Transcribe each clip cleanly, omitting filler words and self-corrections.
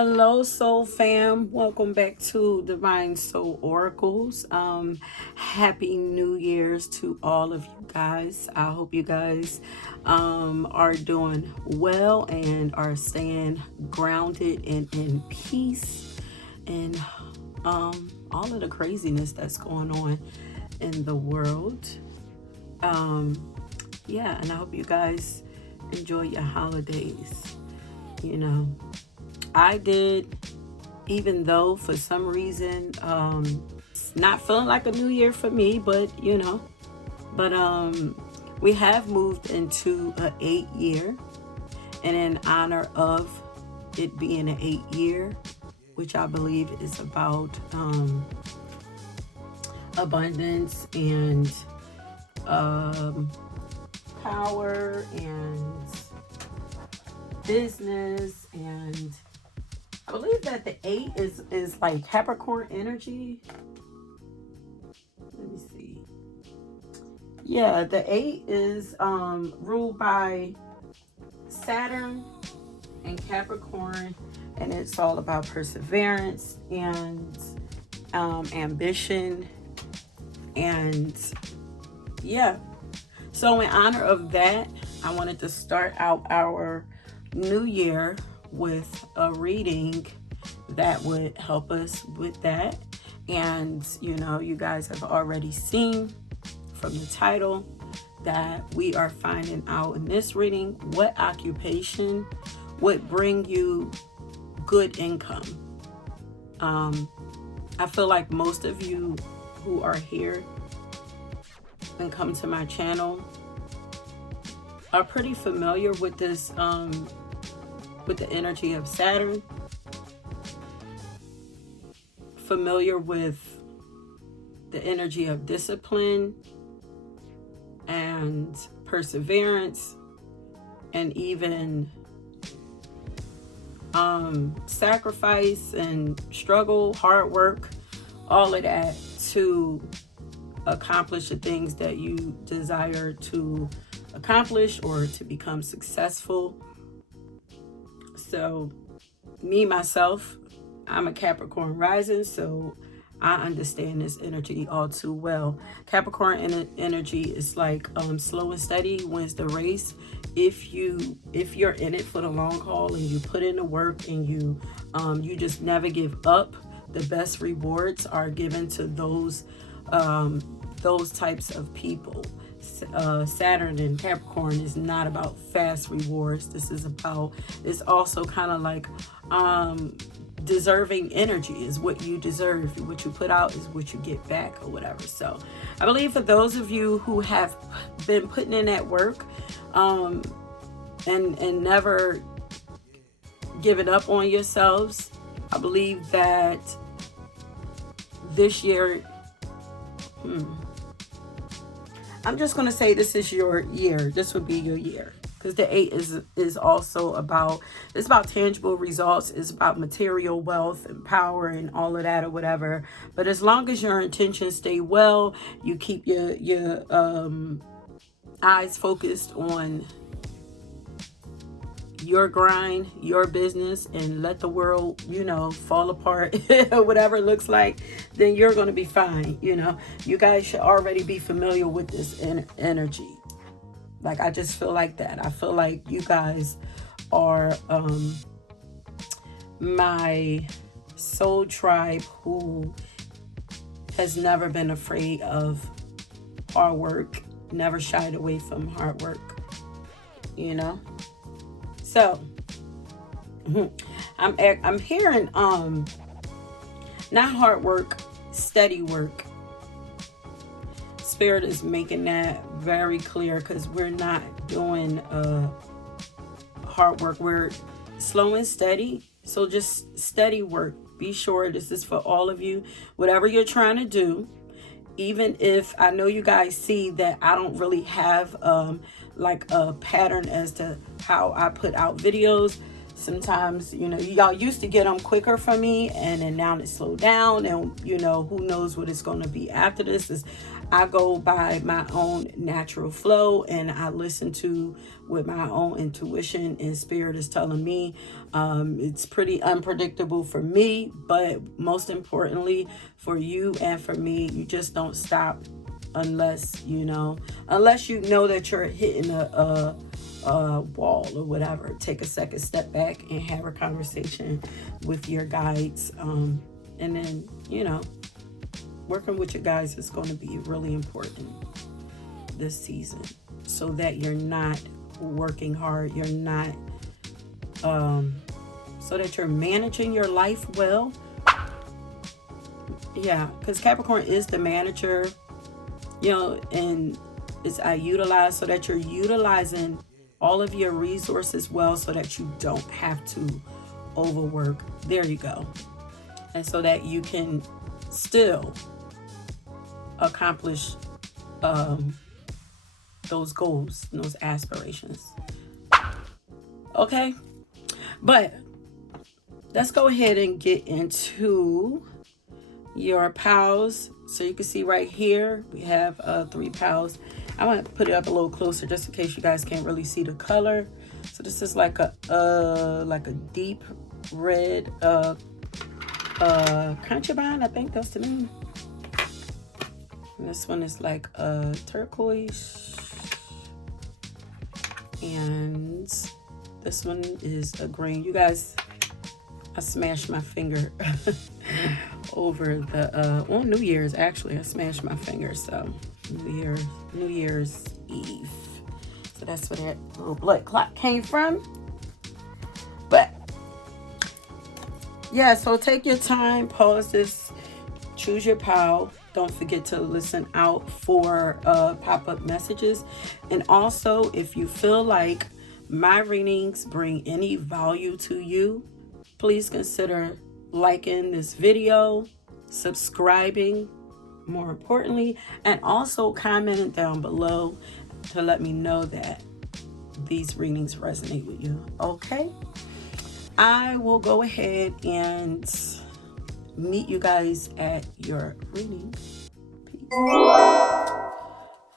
Hello, Soul Fam. Welcome back to Divine Soul Oracles. Happy New Year's to all of you guys. I hope you guys are doing well and are staying grounded and in peace and all of the craziness that's going on in the world. Yeah, and I hope you guys enjoy your holidays. I did, even though for some reason it's not feeling like a new year for me, but we have moved into an 8-year, and in honor of it being an 8-year, which I believe is about abundance and power and business, and I believe that the 8 is like Capricorn energy. Let me see. Yeah, the 8 is ruled by Saturn and Capricorn, and it's all about perseverance and ambition, and yeah. So in honor of that, I wanted to start out our new year with a reading that would help us with that. And you guys have already seen from the title that we are finding out in this reading what occupation would bring you good income. I feel like most of you who are here and come to my channel are pretty familiar with this with the energy of Saturn, familiar with the energy of discipline and perseverance, and even sacrifice and struggle, hard work, all of that to accomplish the things that you desire to accomplish or to become successful. So me, myself, I'm a Capricorn rising, so I understand this energy all too well. Capricorn energy is like slow and steady wins the race. If you're in it for the long haul and you put in the work and you just never give up, the best rewards are given to those types of people. Saturn and Capricorn is not about fast rewards. It's also kind of like deserving energy is what you deserve. What you put out is what you get back or whatever. So I believe for those of you who have been putting in that work and never giving up on yourselves, I believe that this year, I'm just going to say this is your year. This would be your year. Because the 8 is also about tangible results. It's about material wealth and power and all of that or whatever. But as long as your intentions stay well, you keep your eyes focused on your grind, your business, and let the world, fall apart, whatever it looks like, then you're going to be fine. You guys should already be familiar with this energy. Like, I just feel like that. I feel like you guys are my soul tribe who has never been afraid of hard work, never shied away from hard work, So I'm hearing not hard work, steady work. Spirit is making that very clear, because we're not doing hard work. We're slow and steady. So just steady work. Be sure this is for all of you. Whatever you're trying to do, even if I know you guys see that I don't really have like a pattern as to how I put out videos. Sometimes, y'all used to get them quicker from me, and then now it's slowed down, and who knows what it's going to be after this. I go by my own natural flow, and I listen to what my own intuition and spirit is telling me. It's pretty unpredictable for me, but most importantly for you and for me, you just don't stop unless you know that you're hitting a wall or whatever. Take a second, step back, and have a conversation with your guides, and then working with your guides is going to be really important this season, so that you're not working hard, you're not so that you're managing your life well. Yeah, because Capricorn is the manager, and it's I utilize, so that you're utilizing all of your resources well, so that you don't have to overwork. There you go. And so that you can still accomplish those goals and those aspirations. Okay, but let's go ahead and get into your pals. So you can see right here we have 3 pals. I want to put it up a little closer just in case you guys can't really see the color. So this is like a deep red concubine, I think that's the name. And this one is like a turquoise, and this one is a green. You guys, I smashed my finger over the on New Year's. Actually, I smashed my finger. So New Year's Eve. So that's where that little blood clot came from. But yeah, so take your time, pause this, choose your pal. Don't forget to listen out for pop-up messages. And also, if you feel like my readings bring any value to you, please consider liking this video, subscribing, more importantly, and also commenting down below to let me know that these readings resonate with you. Okay? I will go ahead and meet you guys at your reading. Peace.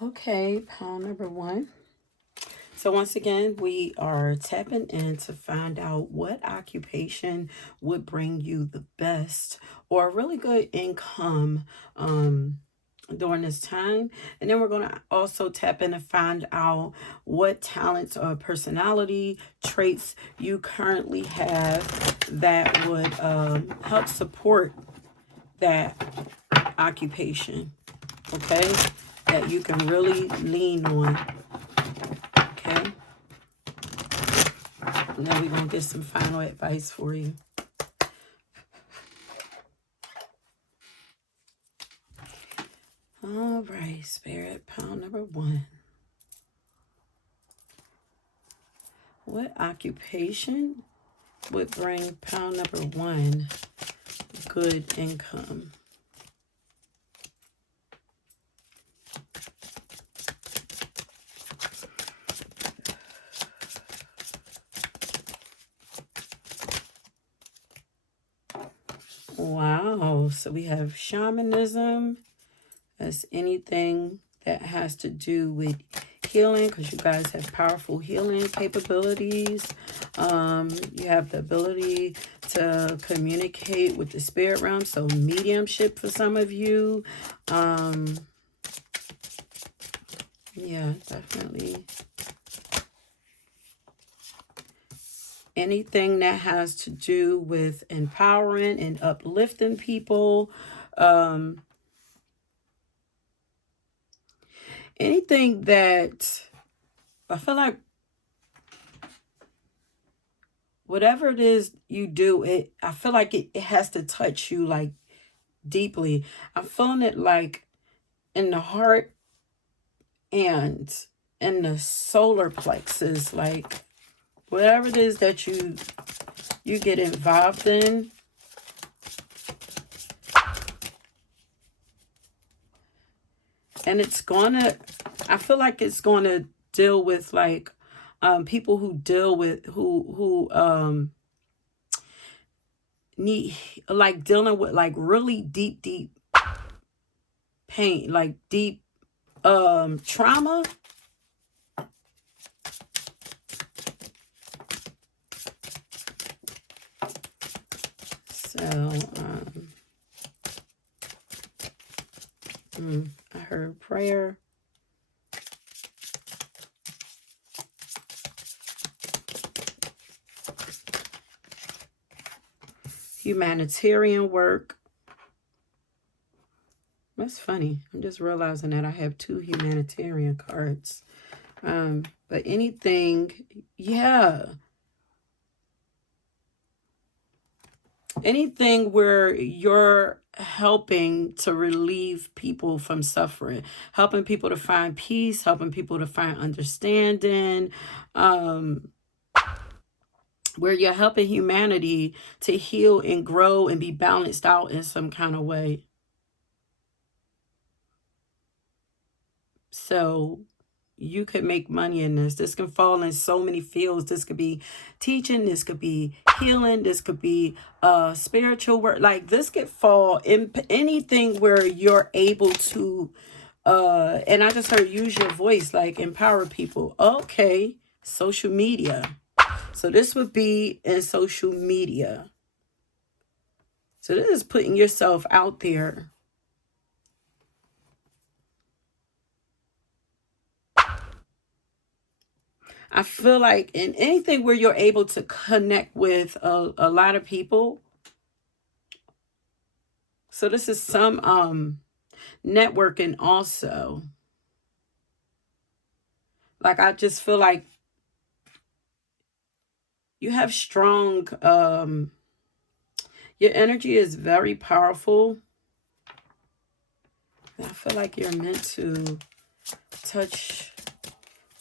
Okay, pile number 1. So once again, we are tapping in to find out what occupation would bring you the best or really good income during this time. And then we're going to also tap in to find out what talents or personality traits you currently have that would help support that occupation, okay, that you can really lean on. Okay, and then we're going to get some final advice for you. All right, Spirit, pile number 1. What occupation would bring pile number 1 good income? Wow, so we have shamanism. That's anything that has to do with healing, because you guys have powerful healing capabilities. You have the ability to communicate with the spirit realm, so mediumship for some of you. Yeah, definitely. Anything that has to do with empowering and uplifting people. Anything that I feel like, whatever it is you do, I feel like it has to touch you like deeply. I'm feeling it like in the heart and in the solar plexus, like whatever it is that you get involved in. And I feel like it's gonna deal with like people who deal with who need, like, dealing with like really deep pain, like deep trauma. So I heard prayer. Humanitarian work. That's funny. I'm just realizing that I have 2 humanitarian cards. But anything, yeah. Anything where you're helping to relieve people from suffering, helping people to find peace, helping people to find understanding, where you're helping humanity to heal and grow and be balanced out in some kind of way. So you could make money in this. This can fall in so many fields. This could be teaching. This could be healing. This could be spiritual work. Like this could fall in anything where you're able to. And I just heard use your voice, like empower people. Okay, social media. So this would be in social media. So this is putting yourself out there. I feel like in anything where you're able to connect with a lot of people. So this is some networking also. Like I just feel like you have strong your energy is very powerful. And I feel like you're meant to touch,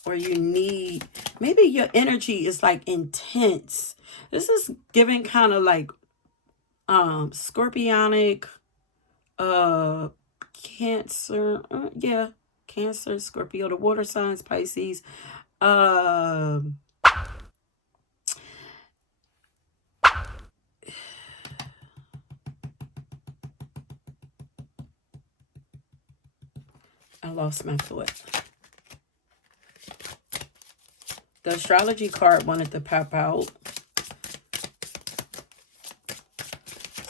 or you need, maybe your energy is like intense. This is giving kind of like scorpionic, Cancer, yeah, Cancer, Scorpio, the water signs, Pisces. Um, I lost my thought. The astrology card wanted to pop out.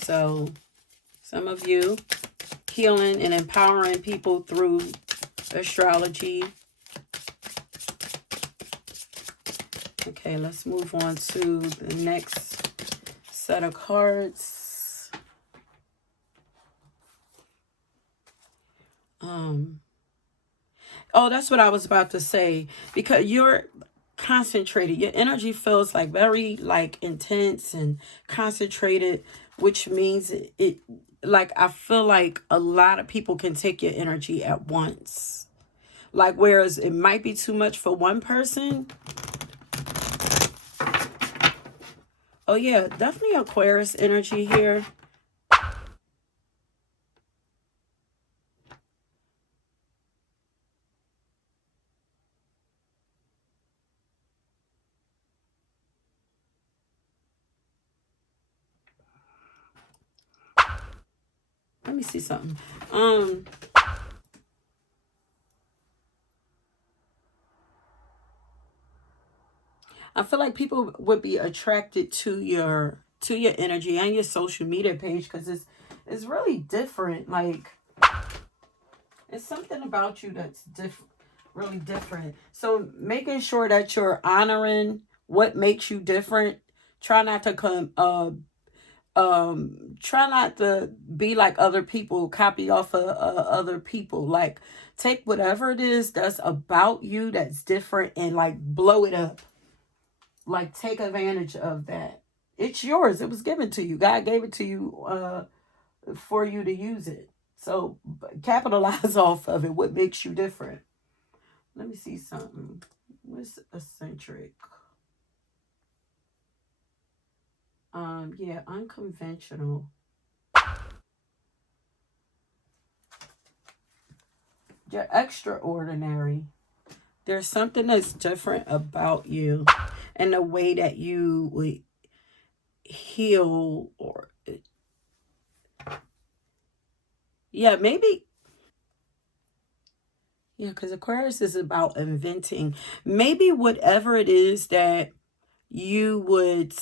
So some of you healing and empowering people through astrology. Okay, let's move on to the next set of cards. Oh, that's what I was about to say. Because you're concentrated. Your energy feels like very like intense and concentrated, which means it like I feel like a lot of people can take your energy at once. Like whereas it might be too much for one person. Oh yeah, definitely Aquarius energy here. Let me see something. I feel like people would be attracted to your energy and your social media page because it's really different. Like it's something about you that's different, really different. So making sure that you're honoring what makes you different. Try not to try not to be like other people, copy off of other people. Like take whatever it is that's about you that's different and like blow it up. Like take advantage of that. It's yours. It was given to you. God gave it to you for you to use it. So capitalize off of it. What makes you different? Let me see something. What's eccentric? Yeah, unconventional. You're extraordinary. There's something that's different about you and the way that you would heal or yeah, maybe Yeah, because Aquarius is about inventing. Maybe whatever it is that you would,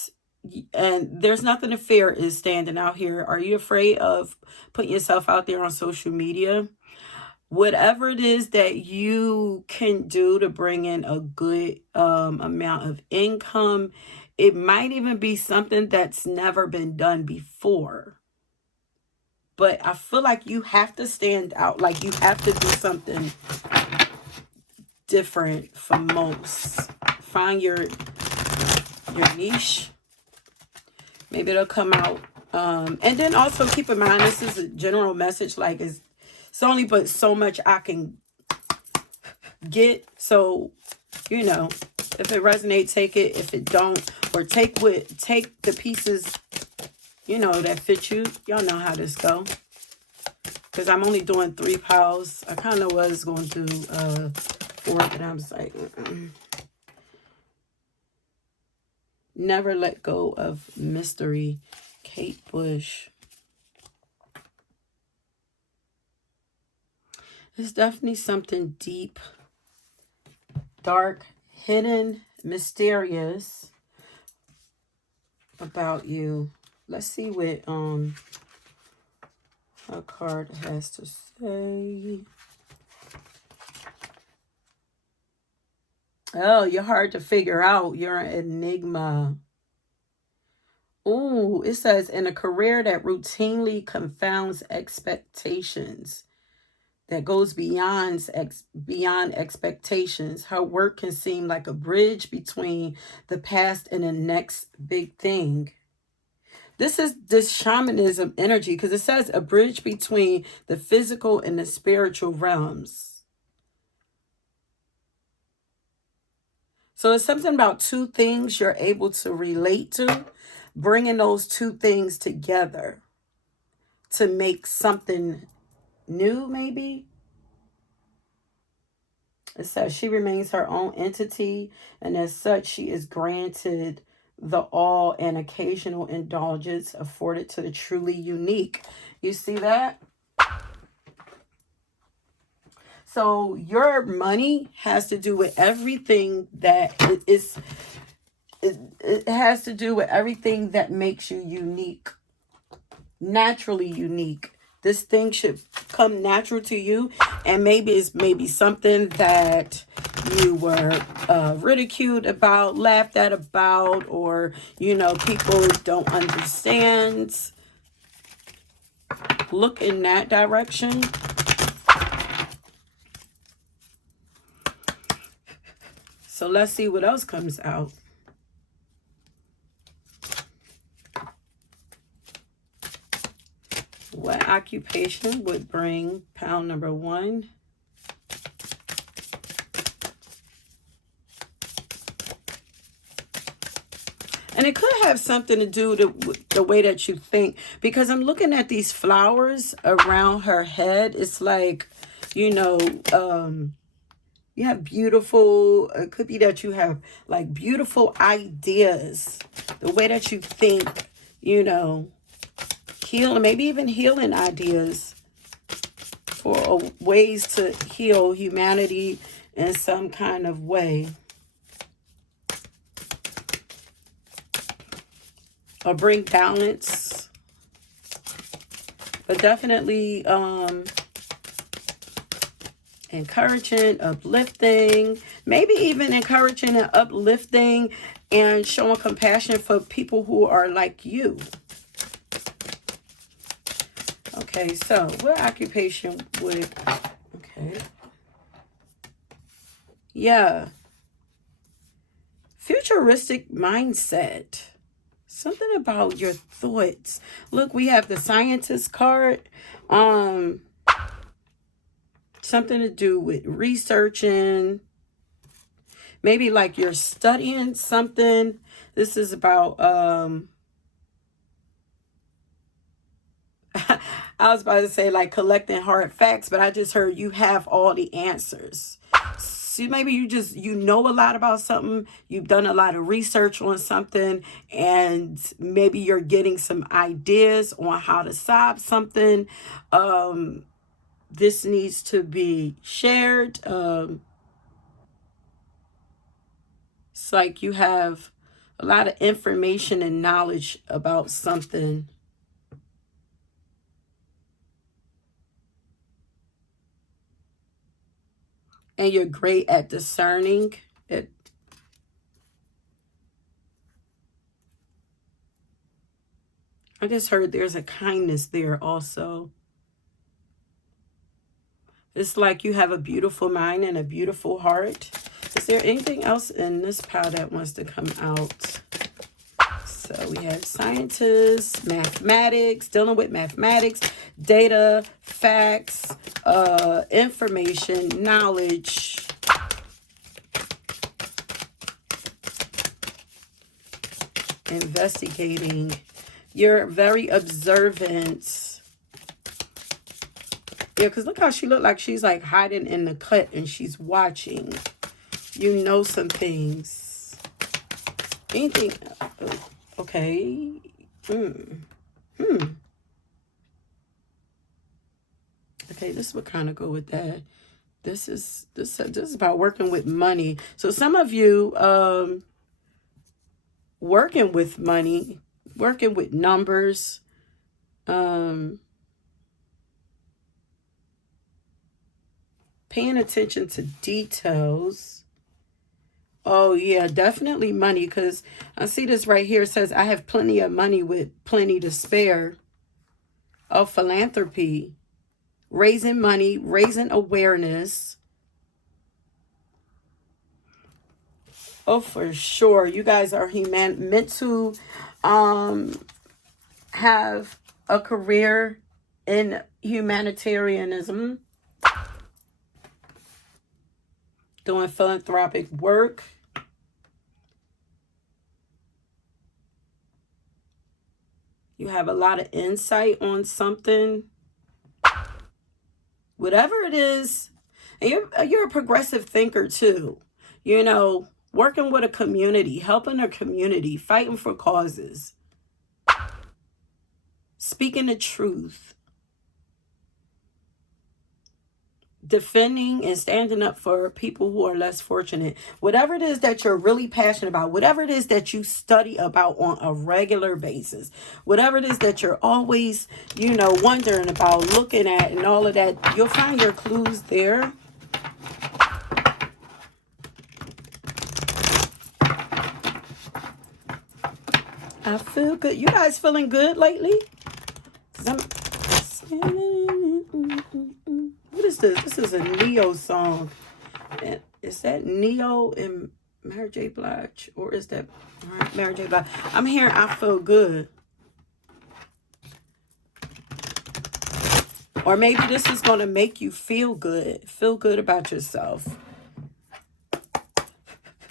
and there's nothing to fear is standing out here. Are you afraid of putting yourself out there on social media? Whatever it is that you can do to bring in a good amount of income, it might even be something that's never been done before. But I feel like you have to stand out. Like you have to do something different from most. Find your niche. Maybe it'll come out. And then also keep in mind, this is a general message. Like it's only but so much I can get. So, you know, if it resonates, take it. If it don't, or take the pieces, you know, that fit you. Y'all know how this go. Because I'm only doing 3 piles. I kind of was going to 4, but I was like, never let go of mystery. Kate Bush. There's definitely something deep, dark, hidden, mysterious about you. Let's see what a card has to say. Oh, you're hard to figure out. You're an enigma. Ooh, it says in a career that routinely confounds expectations, that goes beyond expectations. Her work can seem like a bridge between the past and the next big thing. This is this shamanism energy because it says a bridge between the physical and the spiritual realms. So it's something about 2 things you're able to relate to, bringing those 2 things together to make something new, maybe. It says she remains her own entity, and as such, she is granted the all and occasional indulgence afforded to the truly unique. You see that? So your money has to do with everything that it has to do with everything that makes you unique, naturally unique. This thing should come natural to you, and maybe it's something that you were ridiculed about, laughed at about, or, you know, people don't understand. Look in that direction. So let's see what else comes out. What occupation would bring pile number 1? And it could have something to do with the way that you think. Because I'm looking at these flowers around her head. It's like, you know, you have beautiful, it could be that you have like beautiful ideas. The way that you think, you know, healing, maybe even healing ideas for ways to heal humanity in some kind of way. Or bring balance. But definitely encouraging, uplifting, maybe even encouraging and uplifting and showing compassion for people who are like you. Okay, so what occupation would, okay. Yeah. Futuristic mindset. Something about your thoughts. Look, we have the scientist card. Something to do with researching. Maybe like you're studying something. This is about I was about to say like collecting hard facts, but I just heard you have all the answers. So maybe you know a lot about something. You've done a lot of research on something, and maybe you're getting some ideas on how to solve something. this needs to be shared. It's like you have a lot of information and knowledge about something. And you're great at discerning it. I just heard there's a kindness there also. It's like you have a beautiful mind and a beautiful heart. Is there anything else in this pile that wants to come out? So we have scientists, mathematics, dealing with mathematics, data, facts, information, knowledge. Investigating. You're very observant. Yeah, because look how she looked like she's like hiding in the cut and she's watching. You know some things. Anything. Okay. Okay, this would kind of go with that. This is about working with money. So some of you working with money, working with numbers, paying attention to details. Oh yeah, definitely money, because I see this right here. It says I have plenty of money with plenty to spare. Oh, philanthropy, raising money, raising awareness. Oh, for sure. You guys are meant to have a career in humanitarianism, doing philanthropic work. You have a lot of insight on something. Whatever it is. And you're a progressive thinker too. You know, working with a community, helping a community, fighting for causes. Speaking the truth. Defending and standing up for people who are less fortunate. Whatever it is that you're really passionate about, whatever it is that you study about on a regular basis, whatever it is that you're always, you know, wondering about, looking at and all of that, you'll find your clues there. I feel good. You guys feeling good lately? What is this? This is a Neo song. Is that Neo and Mary J. Blige? Or is that Mary J. Blige? I'm hearing I feel good. Or maybe this is going to make you feel good. Feel good about yourself.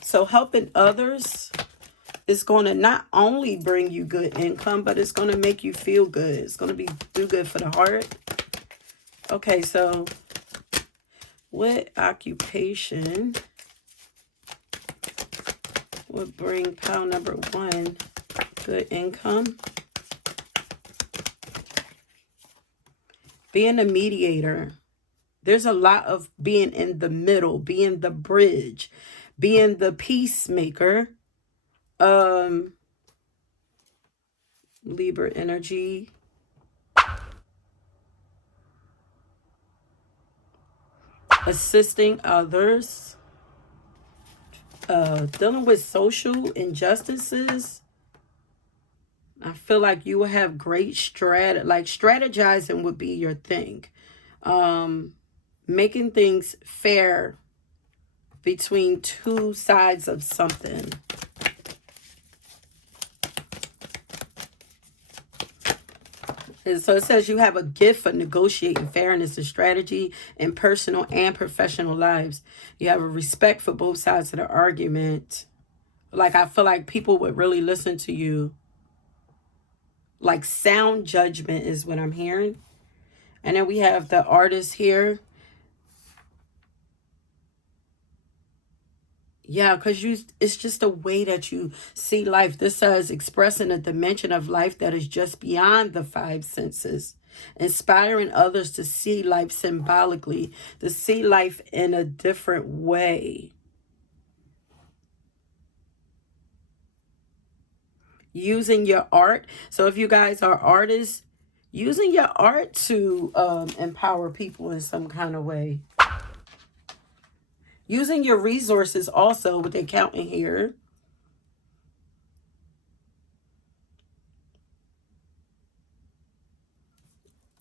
So helping others is going to not only bring you good income, but it's going to make you feel good. It's going to do good for the heart. Okay, so what occupation would bring pile number 1 good income? Being a mediator. There's a lot of being in the middle, being the bridge, being the peacemaker. Libra energy. Assisting others. Dealing with social injustices. I feel like you will have great strategizing would be your thing. Making things fair between two sides of something. And so it says you have a gift for negotiating fairness and strategy in personal and professional lives. You have a respect for both sides of the argument. Like, I feel like people would really listen to you. Like, sound judgment is what I'm hearing. And then we have the artist here. Yeah, because it's just a way that you see life. This says expressing a dimension of life that is just beyond the 5 senses. inspiring others to see life symbolically, to see life in a different way. Using your art. So if you guys are artists, using your art to empower people in some kind of way. Using your resources also, what they count in here.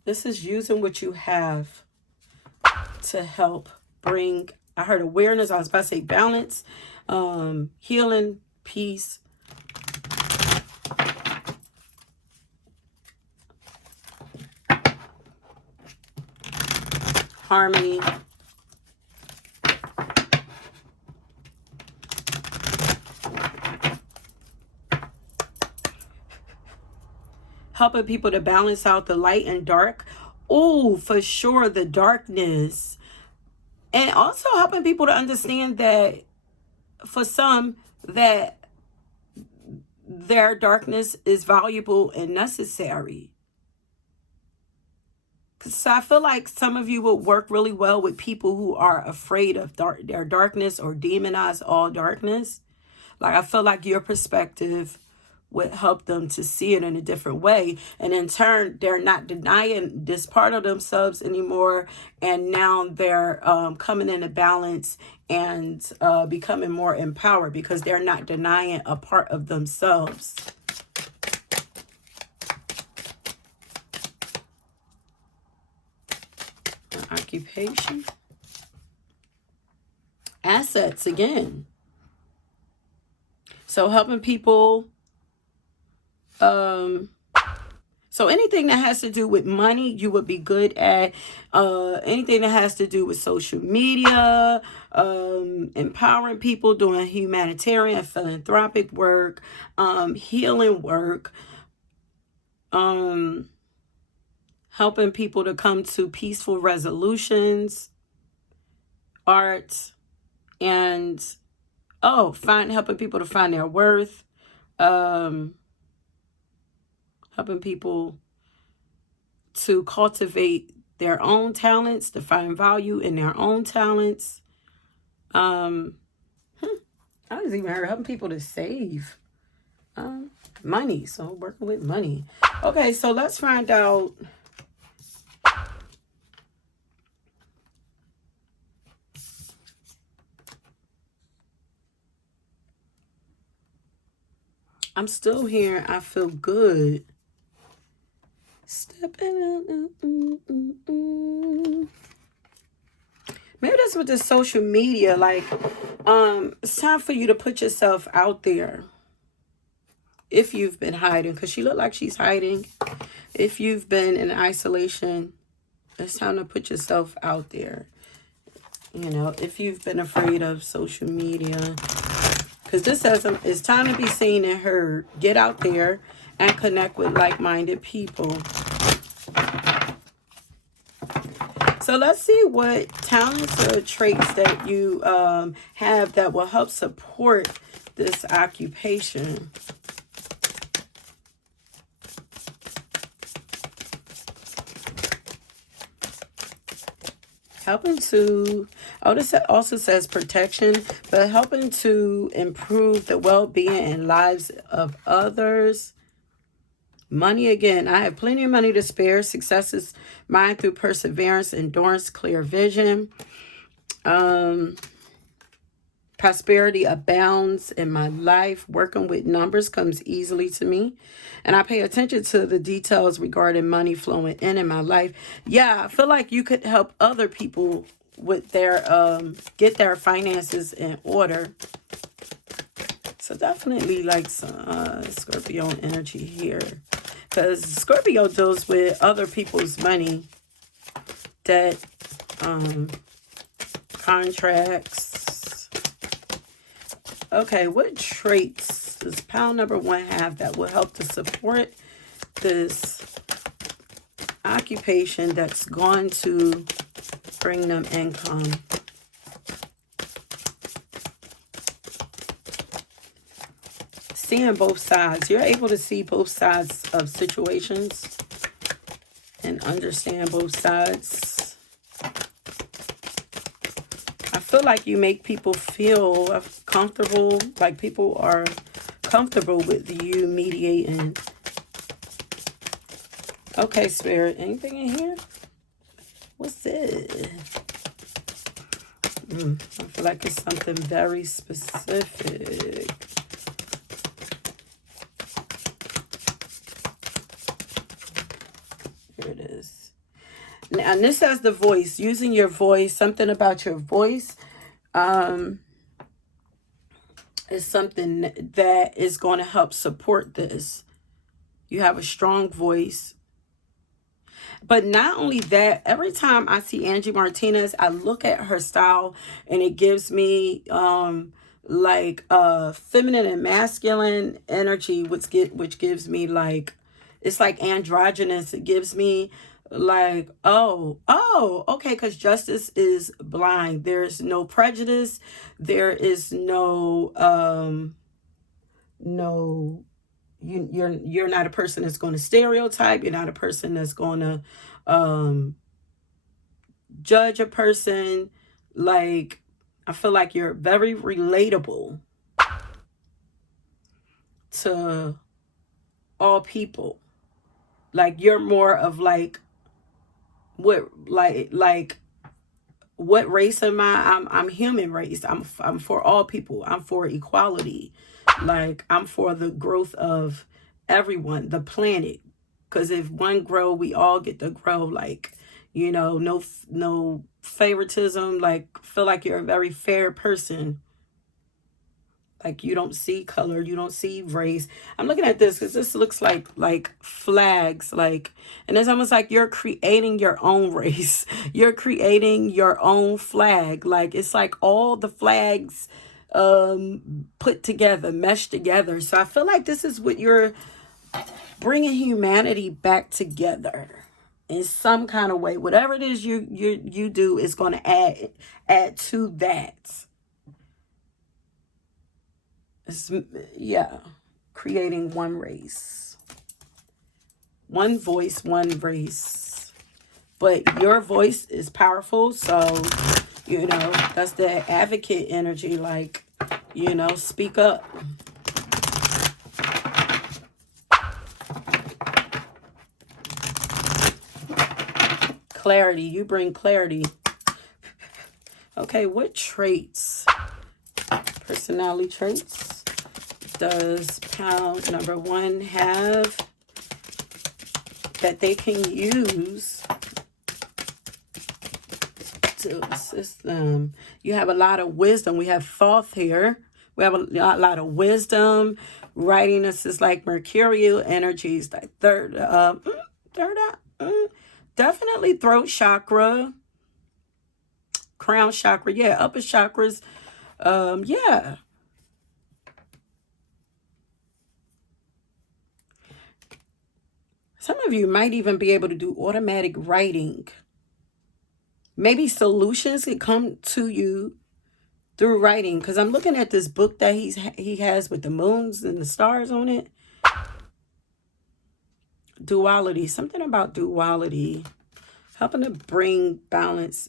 This is using what you have to help bring, I heard awareness, I was about to say balance, healing, peace, harmony, helping people to balance out the light and dark. Oh, for sure, the darkness. And also helping people to understand that for some, that their darkness is valuable and necessary. So I feel like some of you would work really well with people who are afraid of their darkness or demonize all darkness. Like, I feel like your perspective would help them to see it in a different way. And in turn, they're not denying this part of themselves anymore. And now they're coming into balance and becoming more empowered because they're not denying a part of themselves. Occupation. Assets again. So helping people. So anything that has to do with money, you would be good at. Anything that has to do with social media, empowering people, doing humanitarian, philanthropic work, healing work, helping people to come to peaceful resolutions, art, and helping people to find their worth, helping people to cultivate their own talents, to find value in their own talents. I was even heard helping people to save money. So working with money. Okay, so let's find out. I'm still here. I feel good. Stepping out. Maybe that's with the social media. Like, it's time for you to put yourself out there. If you've been hiding, because she looked like she's hiding. If you've been in isolation, it's time to put yourself out there. You know, if you've been afraid of social media. Because this says it's time to be seen and heard. Get out there and connect with like-minded people. So let's see what talents or traits that you have that will help support this occupation. Helping to, this also says protection, but helping to improve the well-being and lives of others. Money again. I have plenty of money to spare. Success is mine through perseverance, endurance, clear vision. Prosperity abounds in my life. Working with numbers comes easily to me. And I pay attention to the details regarding money flowing in my life. Yeah, I feel like you could help other people with their, get their finances in order. So definitely like some Scorpio energy here. Because Scorpio deals with other people's money. Debt, contracts. Okay, what traits does pile number 1 have that will help to support this occupation that's going to bring them income? Seeing both sides. You're able to see both sides of situations and understand both sides. I feel like you make people feel comfortable, like people are comfortable with you mediating. Okay, Spirit, anything in here? What's it? I feel like it's something very specific. Here it is. Now, and this has the voice. Using your voice, something about your voice is something that is going to help support this. You have a strong voice. But not only that, every time I see Angie Martinez, I look at her style and it gives me like feminine and masculine energy, which gives me like, it's like androgynous. It gives me like, oh, okay, because justice is blind. There's no prejudice. There is no you're not a person that's going to stereotype. You're not a person that's going to judge a person. Like, I feel like you're very relatable to all people. Like, you're more of like what what race am I? I'm human race. I'm for all people. I'm for equality. Like, I'm for the growth of everyone, the planet. Because if one grow, we all get to grow. Like, you know, no favoritism. Like, feel like you're a very fair person. Like, you don't see color, you don't see race. I'm looking at this because this looks like flags, like, and it's almost like you're creating your own race. You're creating your own flag. Like, it's like all the flags put together, meshed together. So I feel like this is what you're bringing humanity back together in some kind of way. Whatever it is you do is going to add to that. Yeah, creating one race, one voice, one race. But your voice is powerful, so, you know, that's the advocate energy. Like, you know, speak up. Clarity, you bring clarity. Okay, what traits, personality traits, does pound number 1 have that they can use to assist them? You have a lot of wisdom. We have Thoth here. We have a lot of wisdom. Writing, this is like mercurial energies, like definitely throat chakra, crown chakra, yeah, upper chakras, yeah. Some of you might even be able to do automatic writing. Maybe solutions could come to you through writing. Because I'm looking at this book that he has with the moons and the stars on it. Duality. Something about duality. Helping to bring balance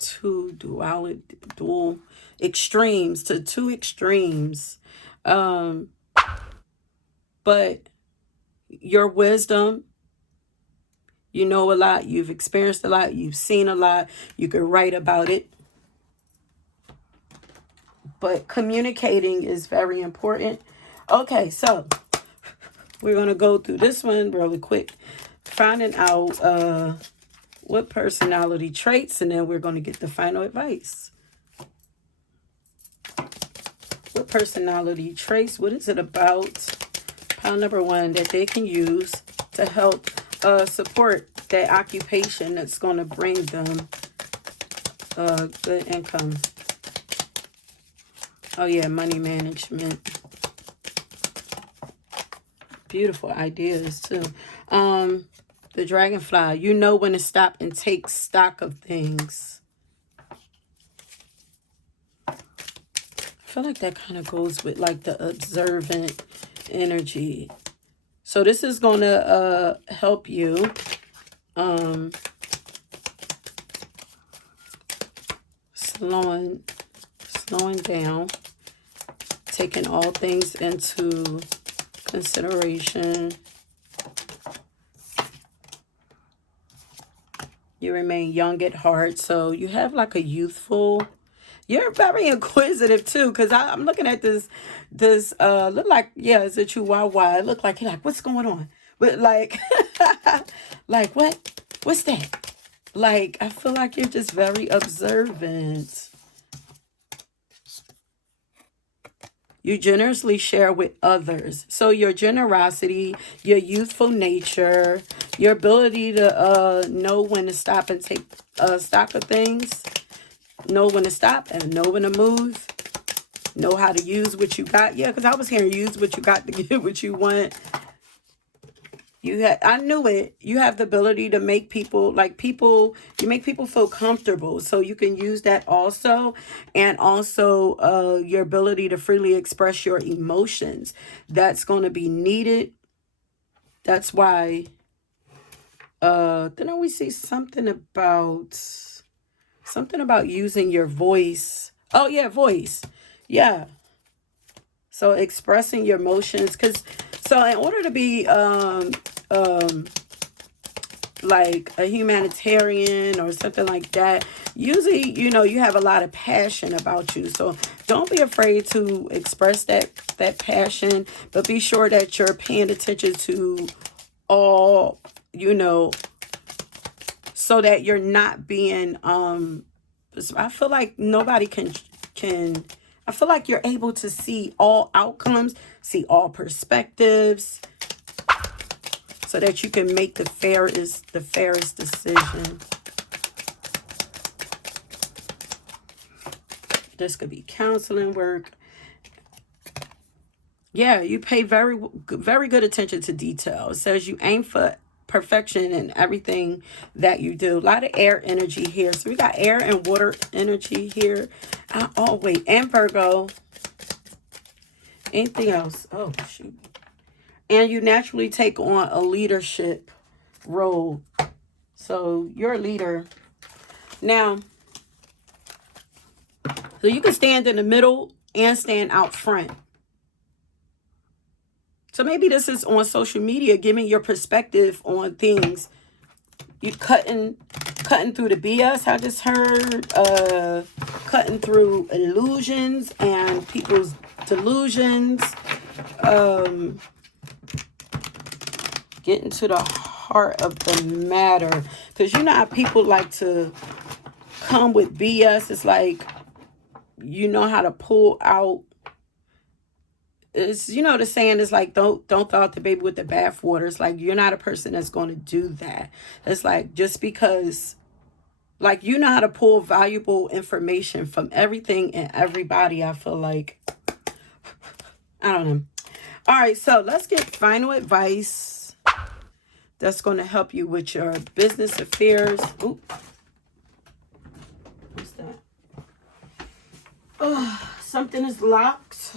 to dual extremes. To two extremes. But your wisdom, you know a lot, you've experienced a lot, you've seen a lot, you can write about it. But communicating is very important. Okay, so we're going to go through this one really quick, finding out what personality traits, and then we're going to get the final advice. What personality traits, what is it about pile number 1 that they can use to help support that occupation that's going to bring them good income? Oh yeah, money management. Beautiful ideas too. The dragonfly, you know when to stop and take stock of things. I feel like that kind of goes with like the observant energy. So this is going to help you slowing down, taking all things into consideration. You remain young at heart, so you have like a youthful. You're very inquisitive too, because I'm looking at this look like, yeah, it's a chihuahua. It look like you're like, what's going on? But like like what's that? Like, I feel like you're just very observant. You generously share with others. So your generosity, your youthful nature, your ability to know when to stop and take stock of things, know when to stop and know when to move, know how to use what you got. Yeah, because I was hearing use what you got to get what you want. I knew it. You have the ability to make people, you make people feel comfortable. So you can use that also. And also your ability to freely express your emotions. That's going to be needed. That's why, then we see something about using your voice. Oh yeah, voice. Yeah. So expressing your emotions, so in order to be like a humanitarian or something like that, usually, you have a lot of passion about you. So don't be afraid to express that passion, but be sure that you're paying attention to all, so that you're not being I feel like nobody can I feel like you're able to see all outcomes, see all perspectives, so that you can make the fairest decision. This could be counseling work. Yeah, you pay very good attention to detail. It says you aim for perfection in everything that you do. A lot of air energy here. So we got air and water energy here. Oh, wait. And Virgo. Anything else? Oh, shoot. And you naturally take on a leadership role. So you're a leader. Now, so you can stand in the middle and stand out front. So maybe this is on social media, giving your perspective on things. You cutting through the BS, I just heard. Cutting through illusions and people's delusions. Getting to the heart of the matter. Because you know how people like to come with BS. It's like, you know how to pull out. It's, the saying is like, don't throw out the baby with the bathwater. It's like, you're not a person that's going to do that. It's like, just because, like, you know how to pull valuable information from everything and everybody. I feel like, I don't know. All right, so let's get final advice that's going to help you with your business affairs. Ooh. What's that? Oh, something is locked.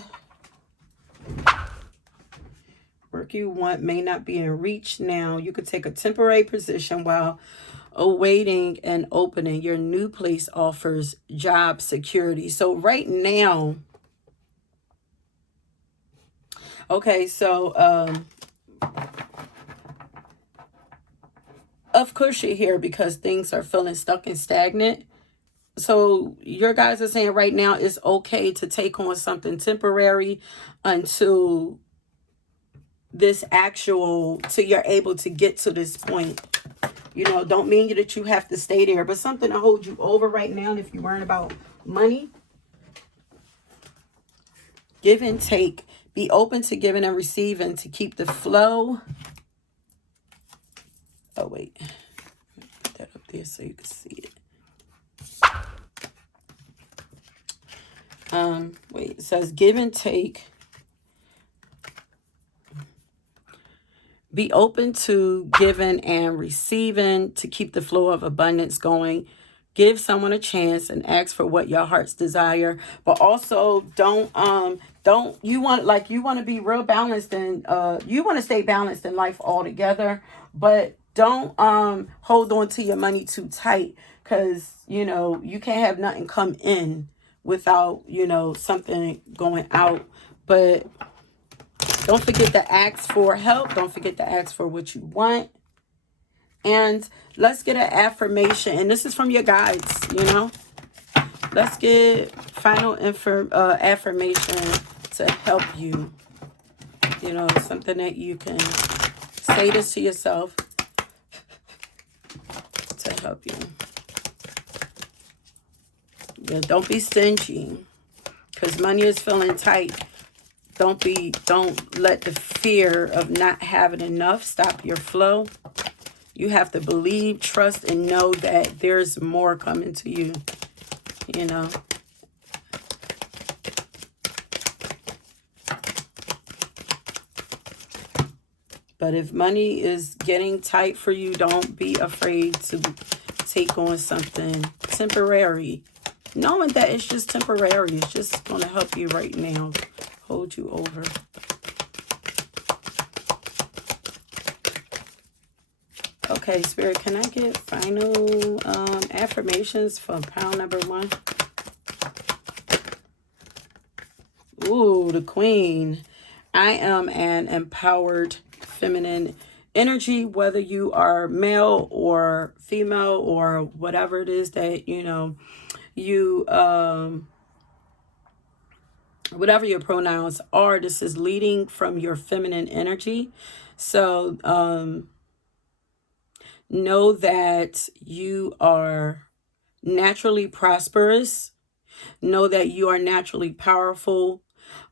Work you want may not be in reach now. You could take a temporary position while awaiting an opening. Your new place offers job security. So right now, okay, so of course you're here because things are feeling stuck and stagnant. So your guys are saying right now it's okay to take on something temporary until you're able to get to this point. Don't mean that you have to stay there, but something to hold you over right now. And if you're worrying about money, give and take. Be open to giving and receiving to keep the flow. Oh, wait. Put that up there so you can see it. Wait, it says give and take. Be open to giving and receiving to keep the flow of abundance going. Give someone a chance and ask for what your heart's desire. But also you want to be real balanced and you want to stay balanced in life altogether. But Don't hold on to your money too tight, because, you know, you can't have nothing come in without, you know, something going out. But don't forget to ask for help. Don't forget to ask for what you want. And let's get an affirmation. And this is from your guides, you know. Let's get final affirmation to help you. You know, something that you can say this to yourself to help you. Yeah, don't be stingy, because money is feeling tight. Don't let the fear of not having enough stop your flow. You have to believe, trust, and know that there's more coming to you, you know. But if money is getting tight for you, don't be afraid to take on something temporary. Knowing that it's just temporary. It's just going to help you right now. Hold you over. Okay, Spirit, can I get final affirmations for pile number 1? Ooh, the Queen. I am an empowered feminine energy, whether you are male or female or whatever it is that, you know, you, whatever your pronouns are, this is leading from your feminine energy. So, know that you are naturally prosperous. Know that you are naturally powerful.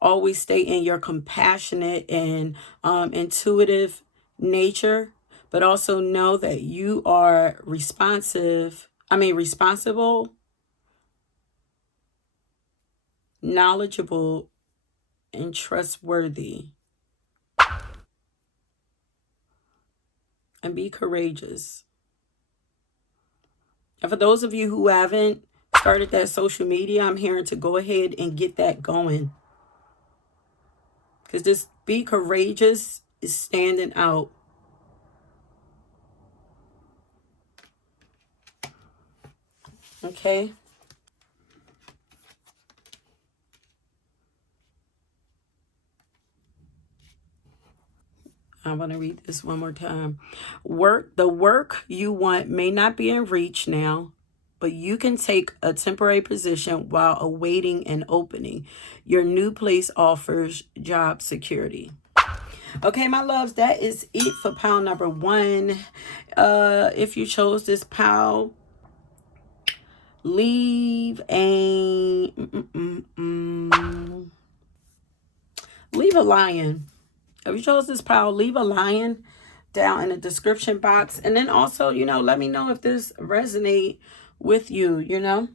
Always stay in your compassionate and intuitive nature, but also know that you are responsible, knowledgeable, and trustworthy. And be courageous. And for those of you who haven't started that social media, I'm hearing to go ahead and get that going. Because this be courageous is standing out. Okay. I want to read this one more time. The work you want may not be in reach now, but you can take a temporary position while awaiting an opening. Your new place offers job security. Okay, my loves, that is it for pile number 1. If you chose this pile, leave a leave a lion. If you chose this pile, leave a lion down in the description box. And then also, you know, let me know if this resonate with you, you know.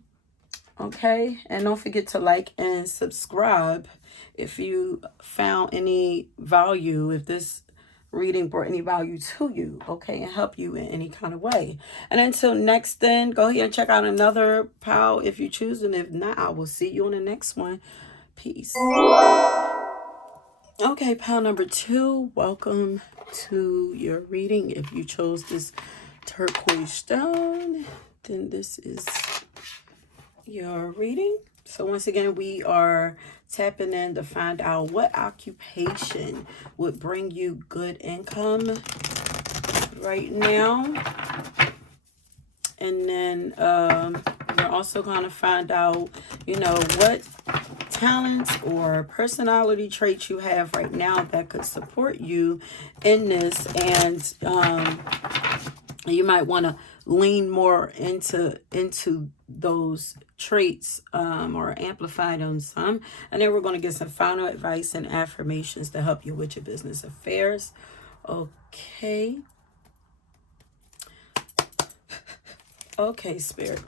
Okay. And don't forget to like and subscribe if you found any value, if this reading brought any value to you, okay, and help you in any kind of way. And until next then, go ahead and check out another pile if you choose. And if not, I will see you on the next one. Peace. Okay, pile number 2, welcome to your reading. If you chose this turquoise stone, then this is your reading. So once again, we are tapping in to find out what occupation would bring you good income right now. And then we're also going to find out, you know, what talents or personality traits you have right now that could support you in this. And you might want to lean more into those traits or amplify them some. And then we're going to get some final advice and affirmations to help you with your business affairs. Okay. Okay, Spirit.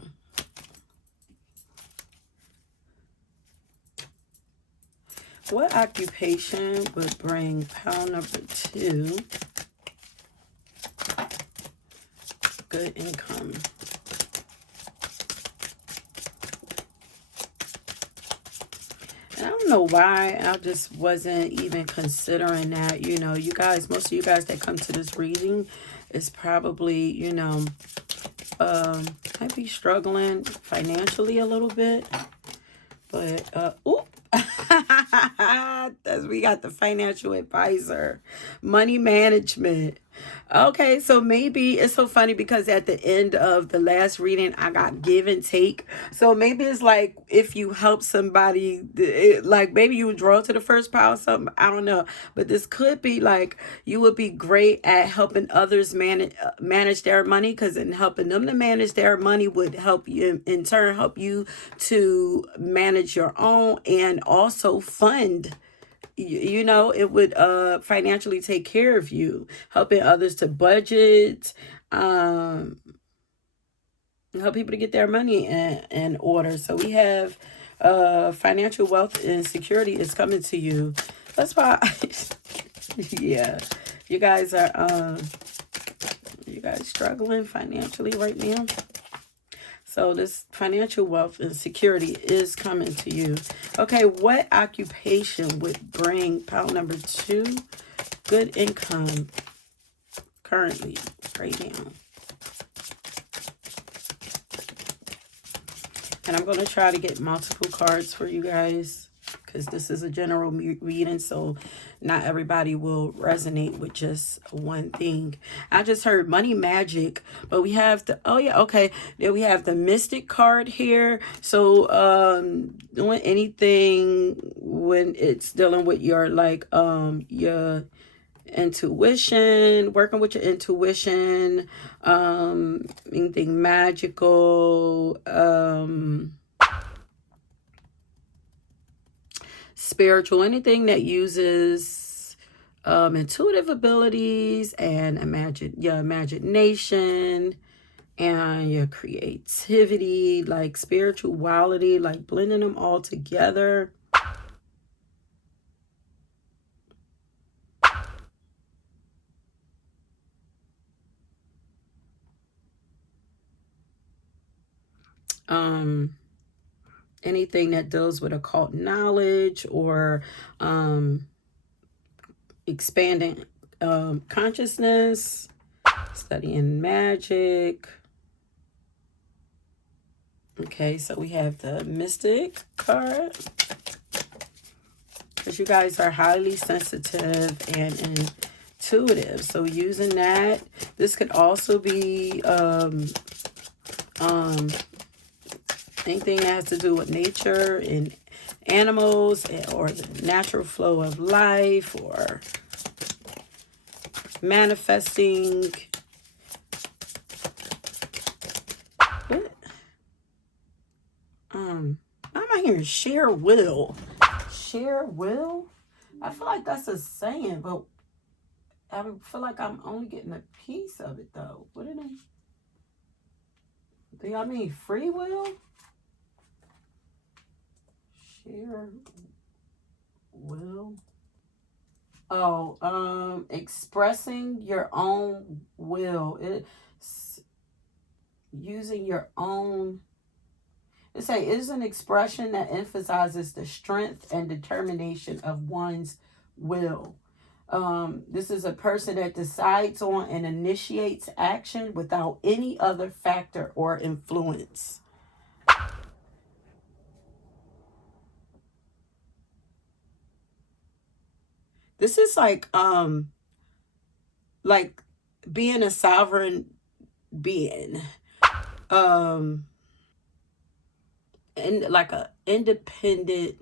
What occupation would bring pile number 2 good income? I don't know why. I just wasn't even considering that. You know, you guys, most of you guys that come to this reading is probably, you know, might be struggling financially a little bit. But, ooh. We got the financial advisor, money management. Okay, so maybe it's so funny because at the end of the last reading, I got give and take. So maybe it's like if you help somebody, like maybe you would draw to the first pile or something. I don't know. But this could be like you would be great at helping others manage their money, because in helping them to manage their money would help you, in turn, help you to manage your own and also fund. You know, it would financially take care of you, helping others to budget, help people to get their money in order. So we have financial wealth and security is coming to you. That's why yeah, you guys are struggling financially right now. So this financial wealth and security is coming to you. Okay, what occupation would bring pile number 2 good income currently right now? And I'm going to try to get multiple cards for you guys, because this is a general reading, so not everybody will resonate with just one thing. I just heard money magic, but we have the, oh yeah, okay, then we have the mystic card here. So doing anything when it's dealing with your like your intuition, working with your intuition, anything magical, spiritual, anything that uses intuitive abilities and your imagination and your creativity, like spirituality, like blending them all together. Anything that deals with occult knowledge or expanding consciousness, studying magic. Okay, so we have the mystic card, because you guys are highly sensitive and intuitive. So using that, this could also be anything that has to do with nature and animals, or the natural flow of life, or manifesting. What? I'm not hearing share will. Share will? I feel like that's a saying, but I feel like I'm only getting a piece of it though. What do y'all mean free will? Share will. Oh, expressing your own will. It's using your own. It say it is an expression that emphasizes the strength and determination of one's will. This is a person that decides on and initiates action without any other factor or influence. This is like being a sovereign being. And like a independent,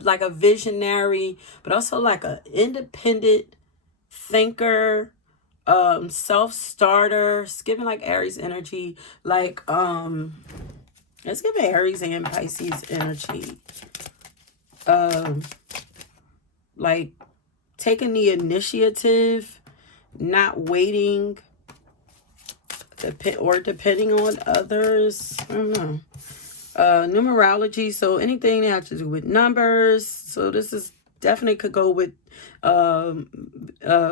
like a visionary, but also like a independent thinker, self-starter. It's giving like Aries energy, like it's giving Aries and Pisces energy. Like taking the initiative, not waiting, or depending on others. I don't know. Numerology, so anything that has to do with numbers. So this is definitely could go with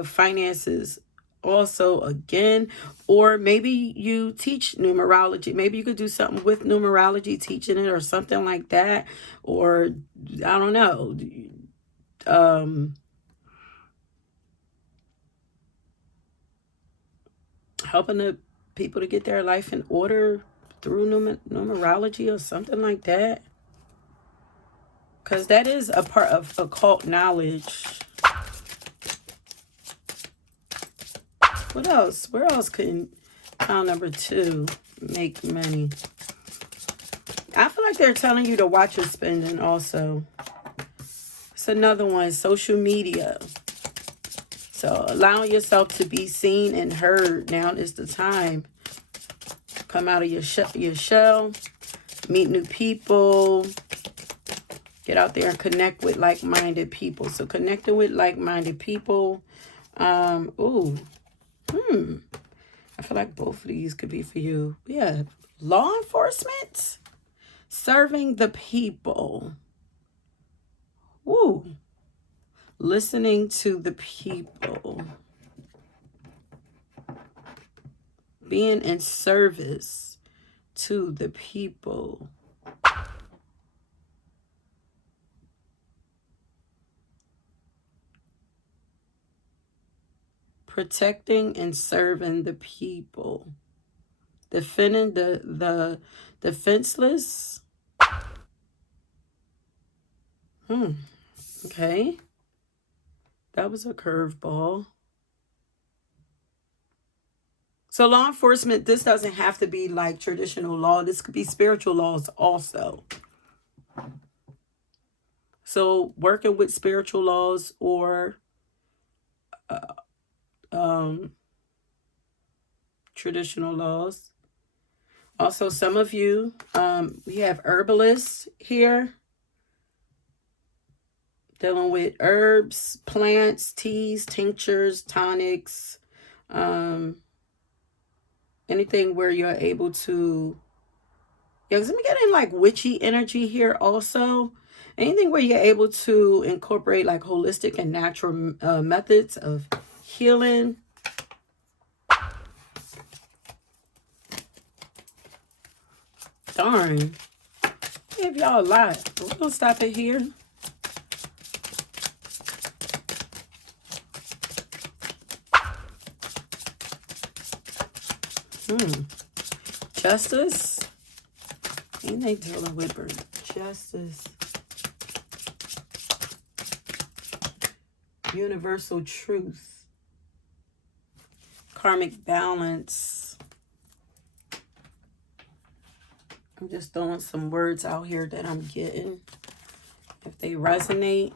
finances also again. Or maybe you teach numerology. Maybe you could do something with numerology, teaching it or something like that. Or I don't know. Helping the people to get their life in order through numerology or something like that. Because that is a part of occult knowledge. What else? Where else can pile number 2 make money? I feel like they're telling you to watch your spending also. It's another one, social media. So allowing yourself to be seen and heard. Now is the time. Come out of your shell. Meet new people. Get out there and connect with like-minded people. So connecting with like-minded people. I feel like both of these could be for you. Yeah. Law enforcement. Serving the people. Woo. Listening to the people. Being in service to the people. Protecting and serving the people. Defending the defenseless. Okay. That was a curveball. So law enforcement, this doesn't have to be like traditional law. This could be spiritual laws also. So working with spiritual laws or traditional laws. Also, some of you, we have herbalists here. Dealing with herbs, plants, teas, tinctures, tonics. Anything where you're able to... Yeah, because I'm getting like witchy energy here also. Anything where you're able to incorporate like holistic and natural methods of healing. Darn. I give y'all a lot. We're going to stop it here. Justice. Ain't they dealing with her? Justice. Universal truth. Karmic balance. I'm just throwing some words out here that I'm getting. If they resonate.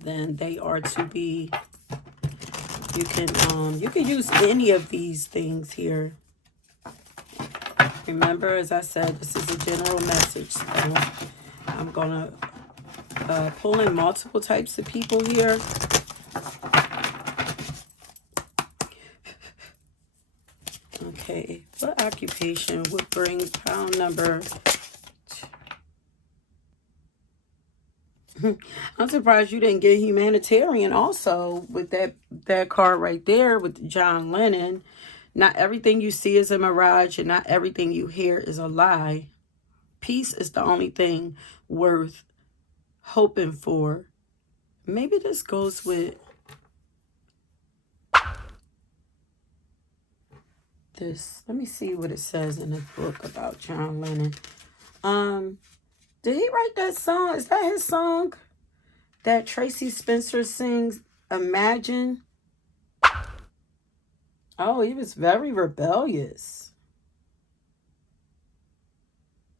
Then they are to be... You can use any of these things here. Remember, as I said, this is a general message. So I'm going to pull in multiple types of people here. Okay, what occupation would bring pile number... I'm surprised you didn't get humanitarian also with that card right there with John Lennon. Not everything you see is a mirage and not everything you hear is a lie. Peace is the only thing worth hoping for. Maybe this goes with this. Let me see what it says in the book about John Lennon. Did he write that song? Is that his song? That Tracy Spencer sings, Imagine? Oh, he was very rebellious.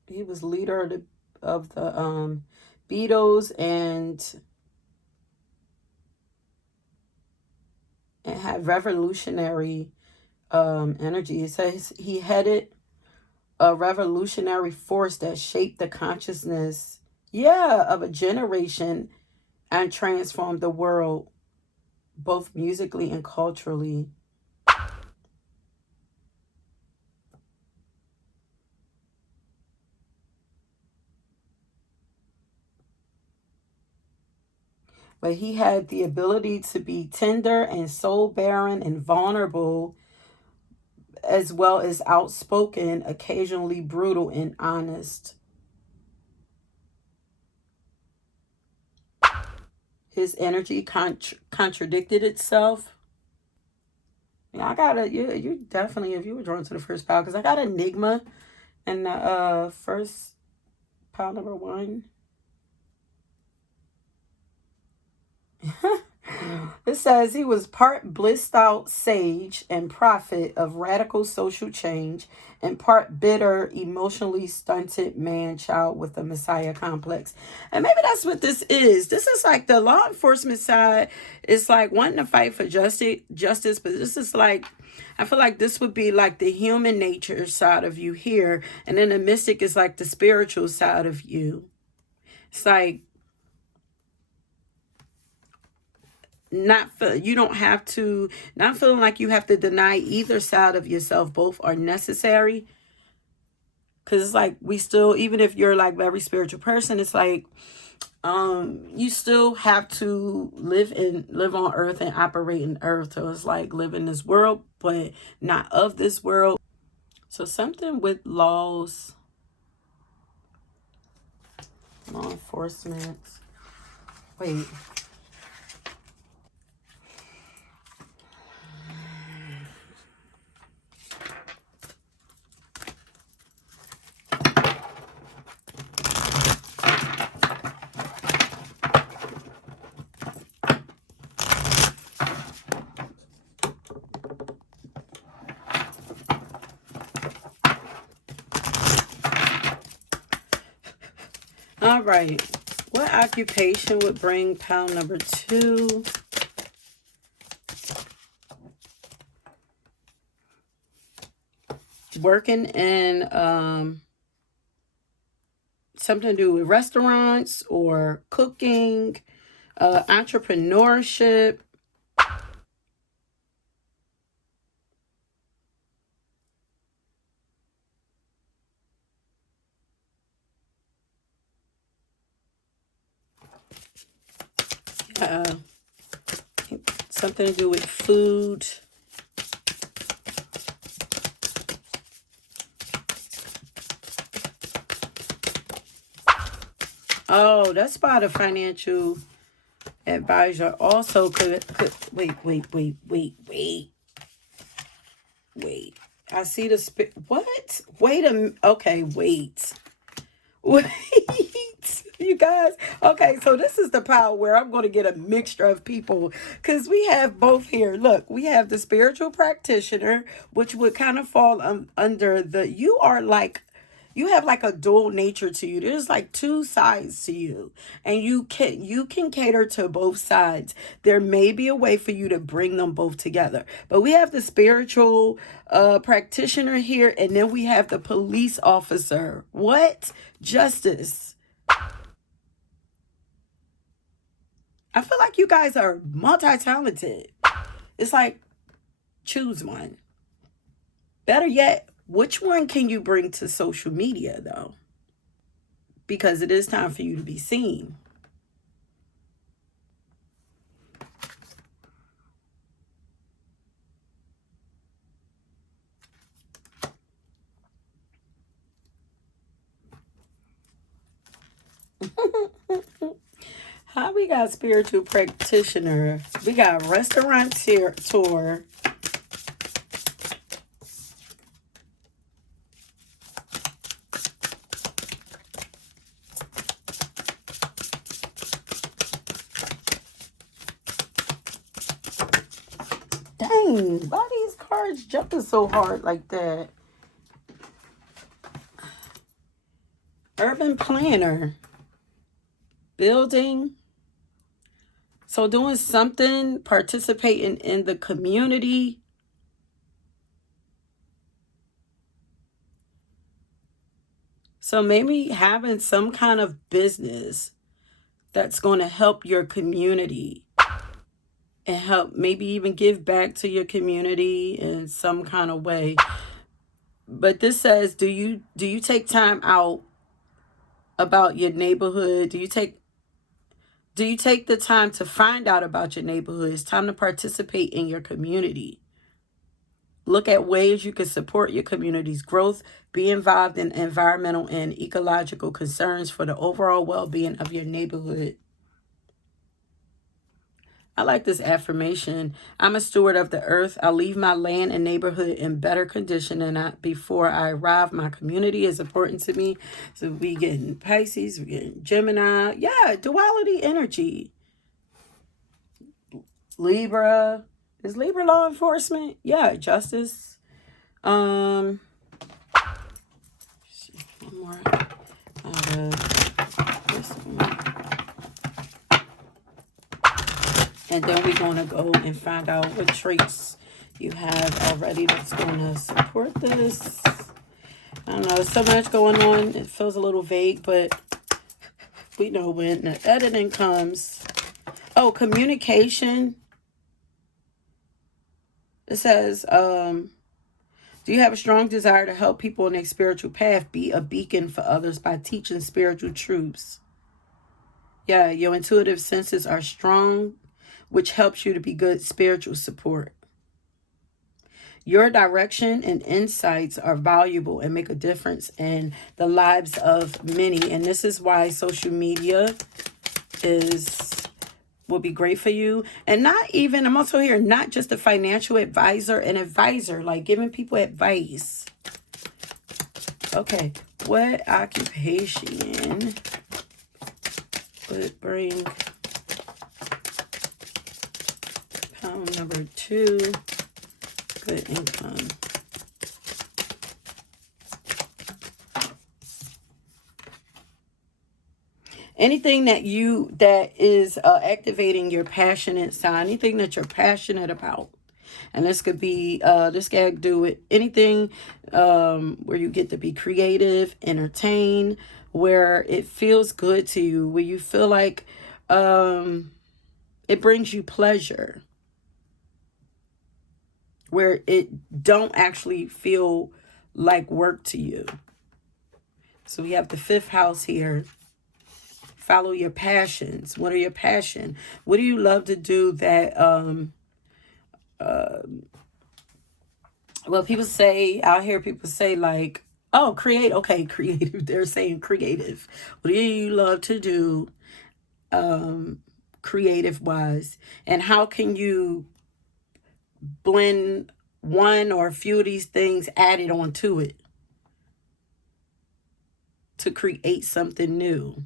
He was leader of the Beatles and had revolutionary energy. It says he headed a revolutionary force that shaped the consciousness, of a generation and transformed the world, both musically and culturally. But he had the ability to be tender and soul barren and vulnerable, as well as outspoken, occasionally brutal and honest. His energy contradicted itself. Yeah, I got a you definitely, if you were drawn to the first pile, because I got Enigma in the first pile number 1. It says he was part blissed out sage and prophet of radical social change, and part bitter, emotionally stunted man child with a messiah complex. And maybe that's what this is. This is like the law enforcement side is like wanting to fight for justice, but this is like, I feel like this would be like the human nature side of you here, and then the mystic is like the spiritual side of you. It's like you don't have to, not feeling like you have to deny either side of yourself. Both are necessary, because it's like we still, even if you're like very spiritual person, it's like you still have to live on earth and operate in earth. So it's like live in this world but not of this world. So something with law enforcement. Wait. All right. What occupation would bring pile number 2? Working in something to do with restaurants or cooking, entrepreneurship. Something to do with food. Oh, that's by the financial advisor. Also could wait. I see the what? Okay, wait. Wait. You guys. Okay, so this is the power where I'm going to get a mixture of people, because we have both here. Look, we have the spiritual practitioner, which would kind of fall under the, you have like a dual nature to you. There's like two sides to you, and you can cater to both sides. There may be a way for you to bring them both together. But we have the spiritual practitioner here, and then we have the police officer. What? Justice. I feel like you guys are multi-talented. It's like, choose one. Better yet, which one can you bring to social media, though? Because it is time for you to be seen. How we got spiritual practitioner? We got restaurateur. Dang, why these cards jumping so hard like that? Urban planner. Building. So doing something, participating in the community. So maybe having some kind of business that's going to help your community and help maybe even give back to your community in some kind of way. But this says, do you take time out about your neighborhood? Do you take Do you take the time to find out about your neighborhood? It's time to participate in your community. Look at ways you can support your community's growth. Be involved in environmental and ecological concerns for the overall well-being of your neighborhood. I like this affirmation. I'm a steward of the earth. I'll leave my land and neighborhood in better condition than before I arrive. My community is important to me. So we getting Pisces, we getting Gemini. Yeah, duality energy. Libra. Is Libra law enforcement? Yeah, justice. One more out of this one. And then we're going to go and find out what traits you have already that's going to support this. I don't know. There's so much going on. It feels a little vague, but we know when the editing comes. Oh, communication. It says, do you have a strong desire to help people on their spiritual path? Be a beacon for others by teaching spiritual truths. Yeah, your intuitive senses are strong, which helps you to be good spiritual support. Your direction and insights are valuable and make a difference in the lives of many. And this is why social media will be great for you. And not even, I'm also here, not just a financial advisor, an advisor, like giving people advice. Okay, what occupation would bring pound number 2, good income? Anything that is activating your passionate side, anything that you're passionate about. And this could be, this guy do with anything where you get to be creative, entertain, where it feels good to you, where you feel like it brings you pleasure, where it don't actually feel like work to you. So we have the 5th house here. Follow your passions. What are your passion? What do you love to do that, well, people say, I'll hear people say like, oh, create. Okay, creative. They're saying creative. What do you love to do creative wise? And how can you blend one or a few of these things added onto it to create something new?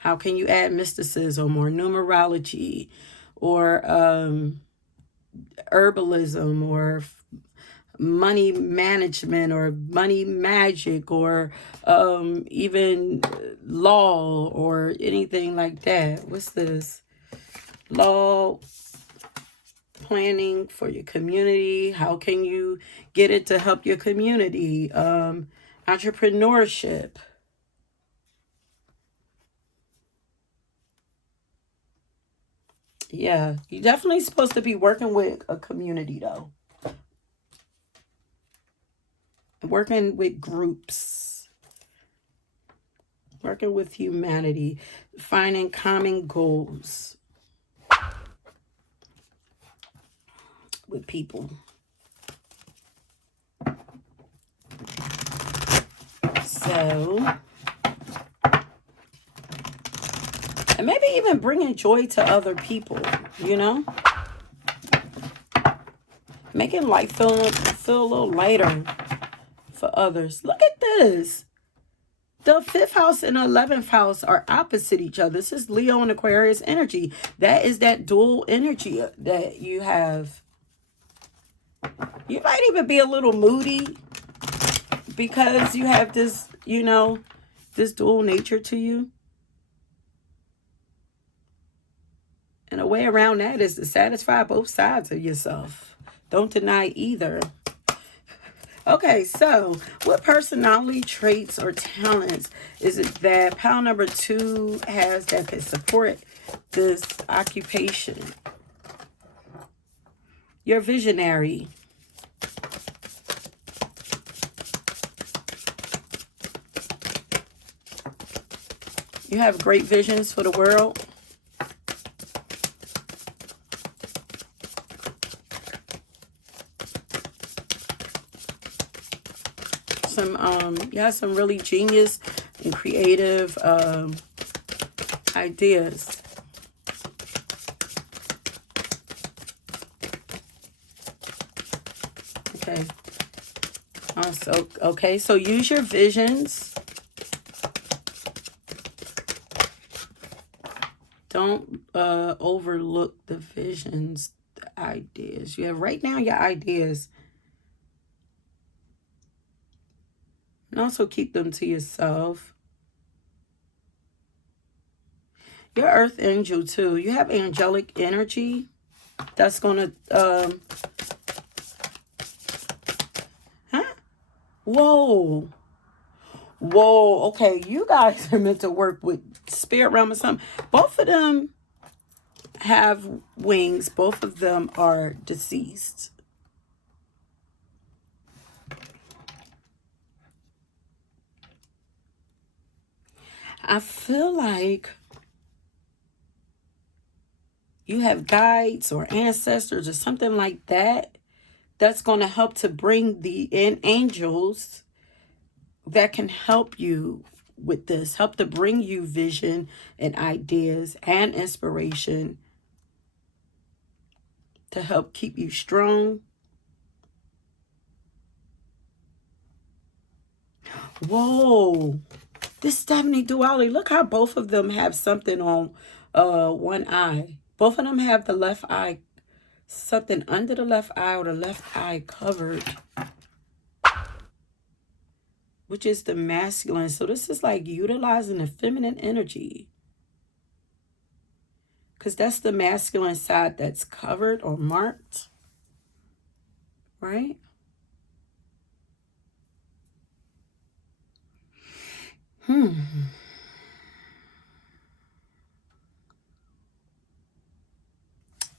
How can you add mysticism or numerology or herbalism or money management or money magic or even law or anything like that? What's this? Law, planning for your community. How can you get it to help your community? Entrepreneurship. Yeah, you're definitely supposed to be working with a community, though. Working with groups. Working with humanity. Finding common goals with people. So, and maybe even bringing joy to other people, you know? Making life feel a little lighter for others. Look at this. The 5th house and 11th house are opposite each other. This is Leo and Aquarius energy. That is that dual energy that you have. You might even be a little moody because you have this, you know, this dual nature to you. And a way around that is to satisfy both sides of yourself. Don't deny either. Okay, so what personality traits or talents is it that pile number 2 has that can support this occupation? You're visionary. You have great visions for the world. You have some really genius and creative ideas. Okay. So use your visions. Don't overlook the visions, the ideas. You have right now your ideas. And also keep them to yourself. Your earth angel too. You have angelic energy that's gonna whoa. Okay, you guys are meant to work with spirit realm or something. Both of them have wings. Both of them are deceased. I feel like you have guides or ancestors or something like that that's going to help to bring the in angels that can help you with this, help to bring you vision and ideas and inspiration to help keep you strong. Whoa, this Stephanie duality, look how both of them have something on one eye. Both of them have the left eye, something under the left eye or the left eye covered, which is the masculine. So this is like utilizing the feminine energy, because that's the masculine side that's covered or marked, right?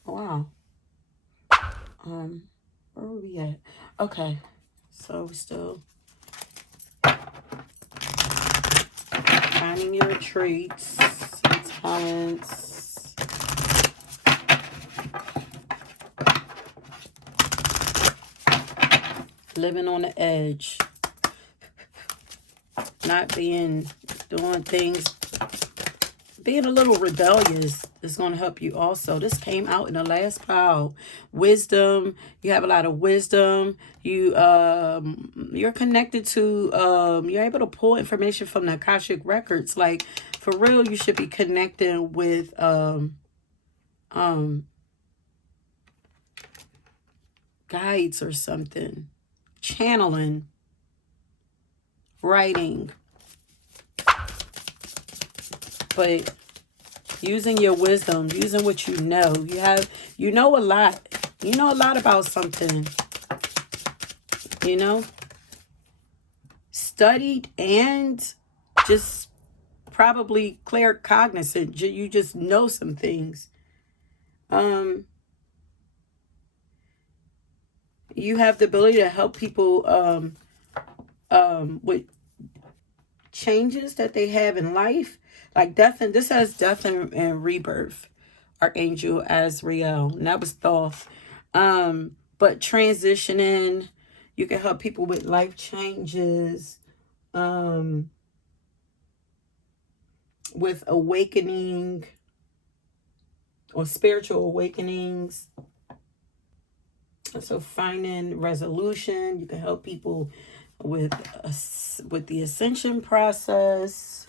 Wow. Where are we at? Okay. So we're still finding your traits and talents. Living on the edge. Not doing things, being a little rebellious is going to help you also. This came out in the last pile. Wisdom. You have a lot of wisdom. You're connected to, you're able to pull information from the Akashic records. Like, for real, you should be connecting with guides or something. Channeling. Writing. But using your wisdom, using what you know. You know a lot. You know a lot about something. You know? Studied and just probably claircognizant. You just know some things. You have the ability to help people with changes that they have in life. Like death, and this says death and rebirth. Archangel Azrael. And that was Thoth. But transitioning, you can help people with life changes, with awakening or spiritual awakenings. So finding resolution, you can help people with the ascension process.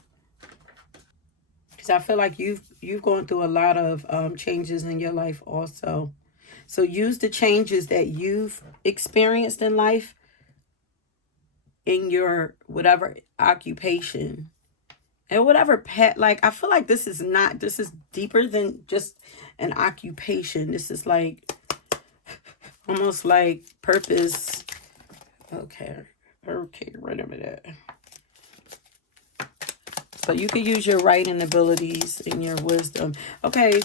Because I feel like you've gone through a lot of changes in your life also. So use the changes that you've experienced in life in your whatever occupation and whatever pet. Like, I feel like this is deeper than just an occupation. This is like almost like purpose. Okay, wait a minute. So you can use your writing abilities and your wisdom. Okay,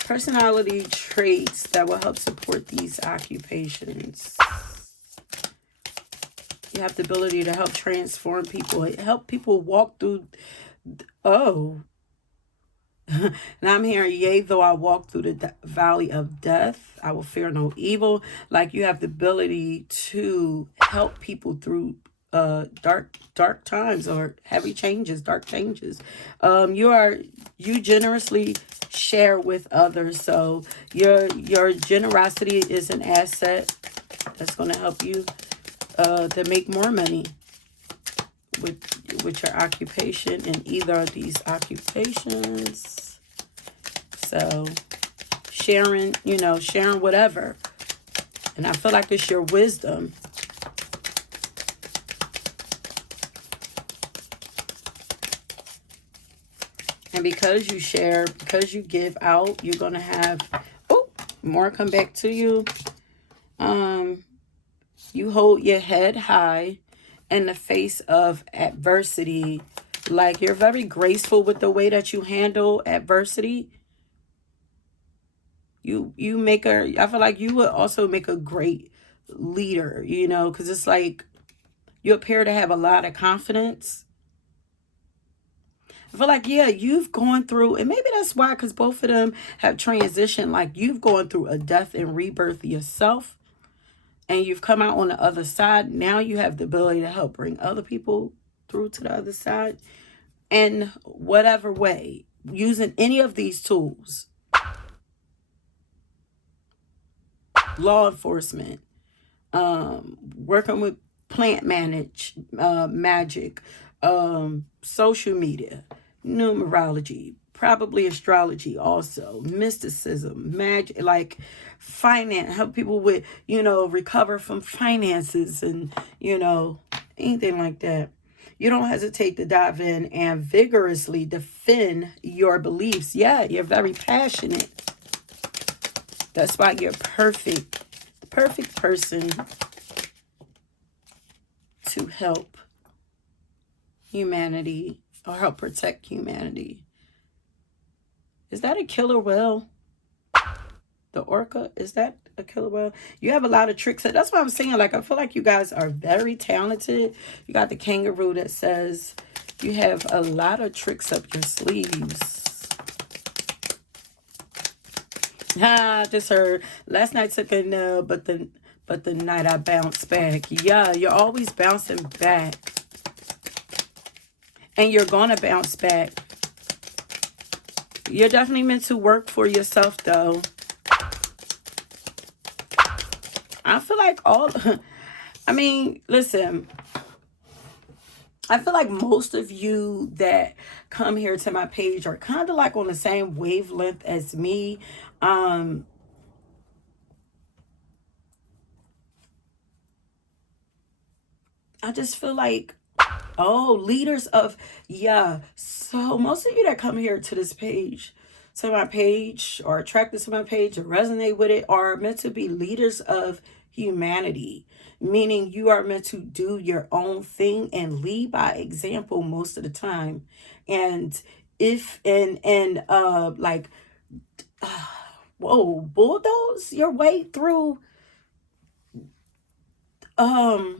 personality traits that will help support these occupations. You have the ability to help transform people, help people walk through Oh, now I'm hearing, yea, though I walk through the valley of death, I will fear no evil. Like you have the ability to help people through dark times or heavy changes, dark changes. You generously share with others. So your generosity is an asset that's going to help you to make more money with your occupation in either of these occupations. So sharing, sharing whatever. And I feel like it's your wisdom. And because you share, because you give out, you're going to have, more come back to you. You hold your head high in the face of adversity. Like you're very graceful with the way that you handle adversity. You make I feel like you would also make a great leader, because it's like you appear to have a lot of confidence. I feel like, yeah, you've gone through, and maybe that's why, because both of them have transitioned. Like you've gone through a death and rebirth yourself, and you've come out on the other side. Now you have the ability to help bring other people through to the other side in whatever way, using any of these tools. Law enforcement, working with plant magic, social media, numerology, probably astrology also, mysticism, magic, like finance, help people with, recover from finances and, anything like that. You don't hesitate to dive in and vigorously defend your beliefs. Yeah, you're very passionate. That's why you're the perfect person to help humanity or help protect humanity. Is that a killer whale? The orca? Is that a killer whale? You have a lot of tricks. That's what I'm saying. Like, I feel like you guys are very talented. You got the kangaroo that says you have a lot of tricks up your sleeves. I just heard last night took a nub, but the night I bounced back. Yeah, you're always bouncing back. And you're gonna bounce back. You're definitely meant to work for yourself, though. I feel like listen, I feel like most of you that come here to my page are kind of like on the same wavelength as me. I just feel like, leaders of, yeah. So most of you that come here to my page, or attracted to my page, or resonate with it, are meant to be leaders of humanity. Meaning you are meant to do your own thing and lead by example most of the time. And if, and like, bulldoze your way through, oh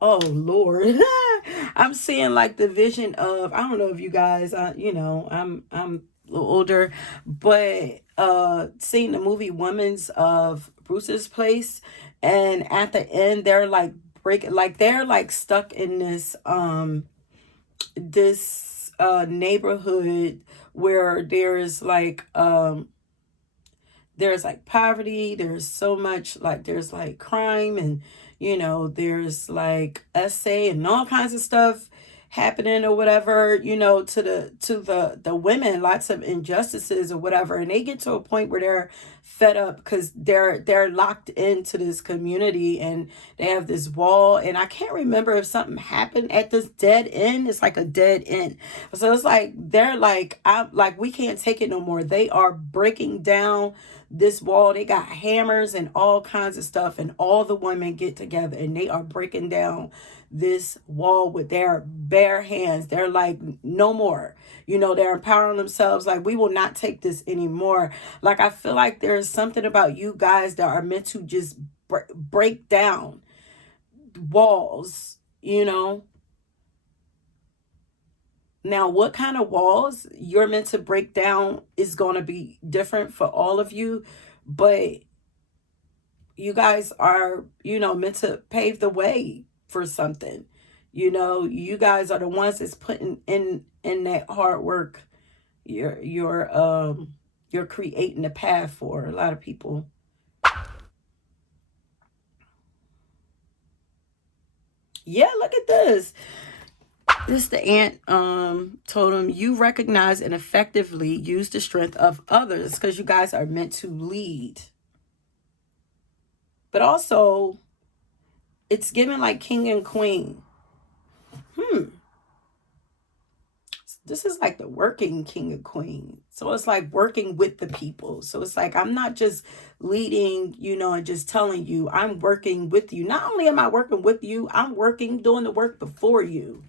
Lord. I'm seeing like the vision of, I don't know if you guys, I'm a little older, but seeing the movie Women's of Bruce's Place, and at the end they're like they're like stuck in this neighborhood where there's like poverty, there's so much, like there's like crime, and there's like essay and all kinds of stuff happening or whatever, to the women, lots of injustices or whatever, and they get to a point where they're fed up because they're locked into this community, and they have this wall, and I can't remember if something happened at this dead end. It's like a dead end, so it's like they're like, I'm like, we can't take it no more. They are breaking down this wall. They got hammers and all kinds of stuff, and all the women get together and they are breaking down this wall with their bare hands. They're like, no more. They're empowering themselves, like, we will not take this anymore. Like, I feel like there's something about you guys that are meant to just break down walls, Now, what kind of walls you're meant to break down is going to be different for all of you, but you guys are, meant to pave the way for something. You guys are the ones that's putting in that hard work. You're creating the path for a lot of people. Yeah, look at this. This the ant totem. You recognize and effectively use the strength of others because you guys are meant to lead. But also, it's given like king and queen. This is like the working king and queen. So it's like working with the people. So it's like I'm not just leading, and just telling you. I'm working with you. Not only am I working with you, I'm doing the work before you.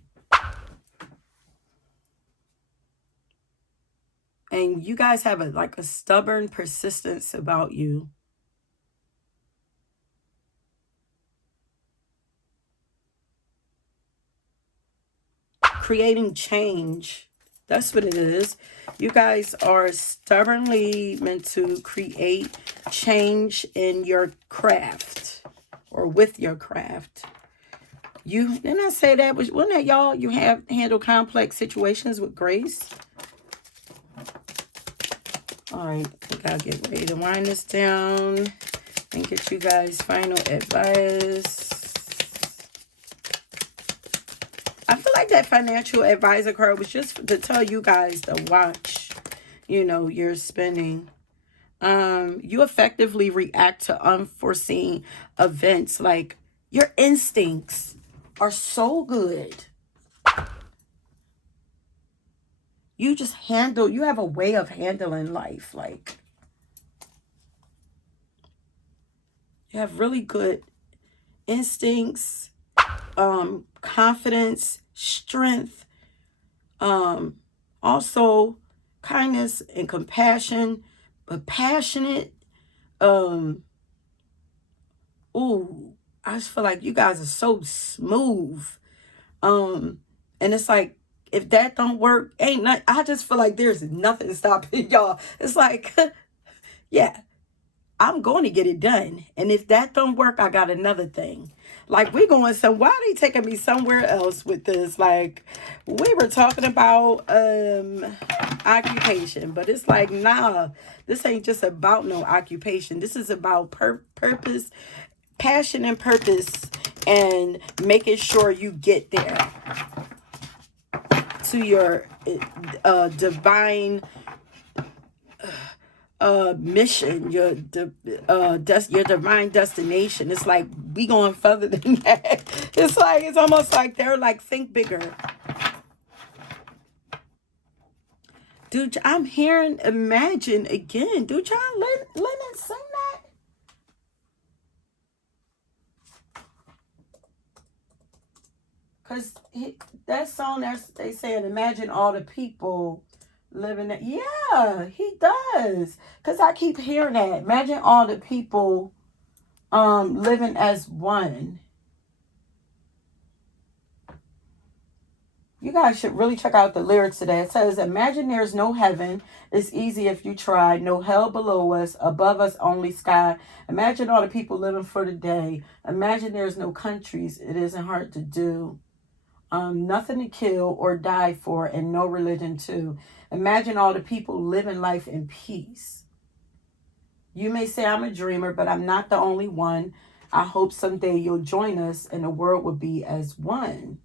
And you guys have a stubborn persistence about you. Creating change. That's what it is. You guys are stubbornly meant to create change in your craft or with your craft. Didn't I say that? Wasn't that y'all? You have handled complex situations with grace. All right, I gotta get ready to wind this down and get you guys final advice. I feel like that financial advisor card was just to tell you guys to watch, your spending. You effectively react to unforeseen events. Like your instincts are so good. You have a way of handling life. Like you have really good instincts, confidence, strength, also kindness and compassion, but passionate. I just feel like you guys are so smooth. And it's like, if that don't work, I just feel like there's nothing stopping y'all. It's like, yeah, I'm going to get it done. And if that don't work, I got another thing. Like, why are they taking me somewhere else with this? Like, we were talking about occupation, but it's like, nah, this ain't just about no occupation. This is about purpose, passion and purpose, and making sure you get there to your divine mission, your divine destination. It's like we going further than that. It's almost like they're like, think bigger. Dude, I'm hearing imagine again. Dude, y'all Lennon sing that? Because that song, they saying, imagine all the people living that. Yeah, he does. Because I keep hearing that. Imagine all the people living as one. You guys should really check out the lyrics to that. It says, imagine there's no heaven. It's easy if you try. No hell below us. Above us, only sky. Imagine all the people living for the day. Imagine there's no countries. It isn't hard to do. Nothing to kill or die for, and no religion too. Imagine all the people living life in peace. You may say I'm a dreamer, but I'm not the only one. I hope someday you'll join us and the world will be as one.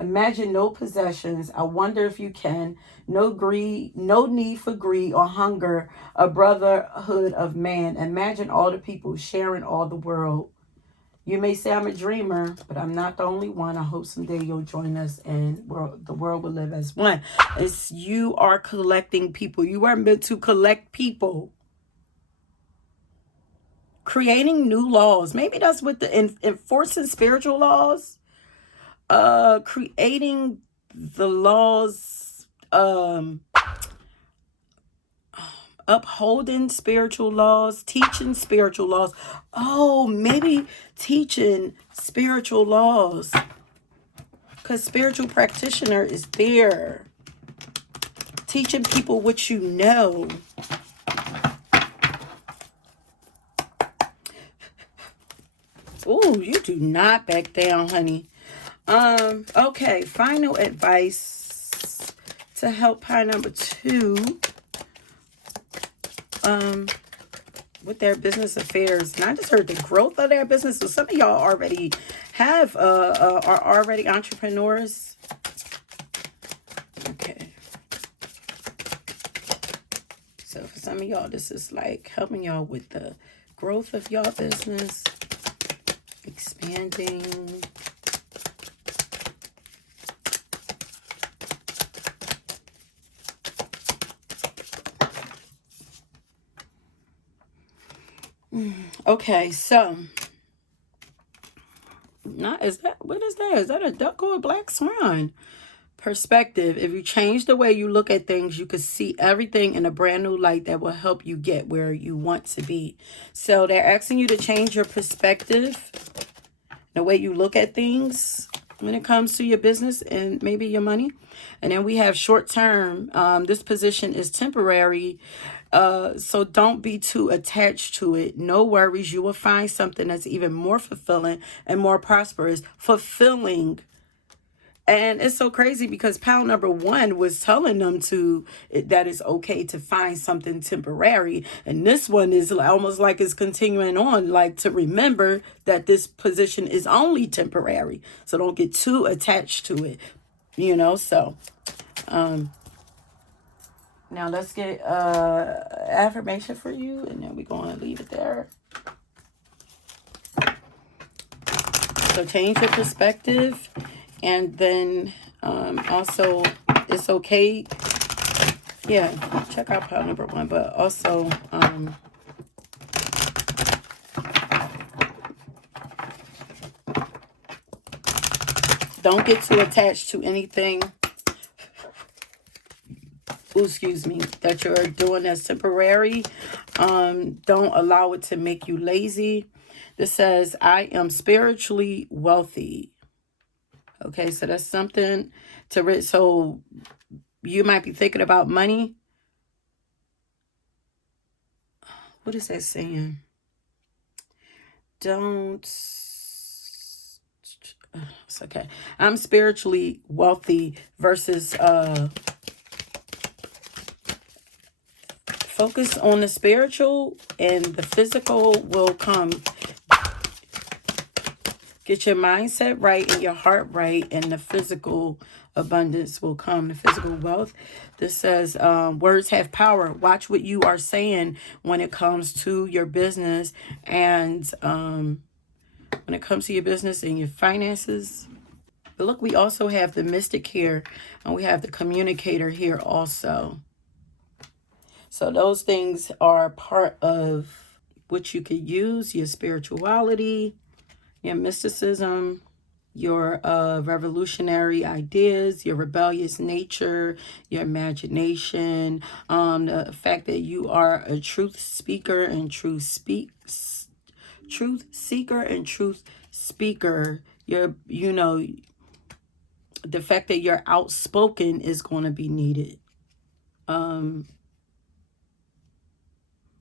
Imagine no possessions. I wonder if you can. No greed, no need for greed or hunger, a brotherhood of man. Imagine all the people sharing all the world. You may say I'm a dreamer, but I'm not the only one. I hope someday you'll join us and the world will live as one. You are collecting people. You are meant to collect people. Creating new laws. Maybe that's what enforcing spiritual laws. Creating the laws, upholding spiritual laws, teaching spiritual laws. Oh, maybe teaching spiritual laws. Because spiritual practitioner is there. Teaching people what you know. Ooh, you do not back down, honey. Okay, final advice to help pie number 2 with their business affairs. And I just heard the growth of their business. So some of y'all already have are already entrepreneurs. Okay. So for some of y'all, this is like helping y'all with the growth of y'all business, expanding. Okay, so not is that what is that? Is that a duck or a black swan? Perspective. If you change the way you look at things, you can see everything in a brand new light that will help you get where you want to be. So they're asking you to change your perspective, the way you look at things when it comes to your business and maybe your money. And then we have short term. This position is temporary. So don't be too attached to it. No worries. You will find something that's even more fulfilling and more prosperous. Fulfilling. And it's so crazy because pile number 1 was telling them that it's okay to find something temporary. And this one is almost like it's continuing on, like to remember that this position is only temporary. So don't get too attached to it, so. Now let's get affirmation for you, and then we're going to leave it there. So change your perspective, and then also it's okay. Yeah, check out pile number 1, but also don't get too attached to anything. Excuse me, that you're doing as temporary. Don't allow it to make you lazy. This says, I am spiritually wealthy. Okay, so that's something to so you might be thinking about money. What is that saying? It's okay. I'm spiritually wealthy versus focus on the spiritual and the physical will come. Get your mindset right and your heart right, and the physical abundance will come, the physical wealth. This says words have power. Watch what you are saying when it comes to your business and when it comes to your business and your finances. But look, we also have the mystic here, and we have the communicator here also. So those things are part of what you could use, your spirituality, your mysticism, your revolutionary ideas, your rebellious nature, your imagination, the fact that you are a truth speaker and truth seeker and truth speaker. The fact that you're outspoken is going to be needed.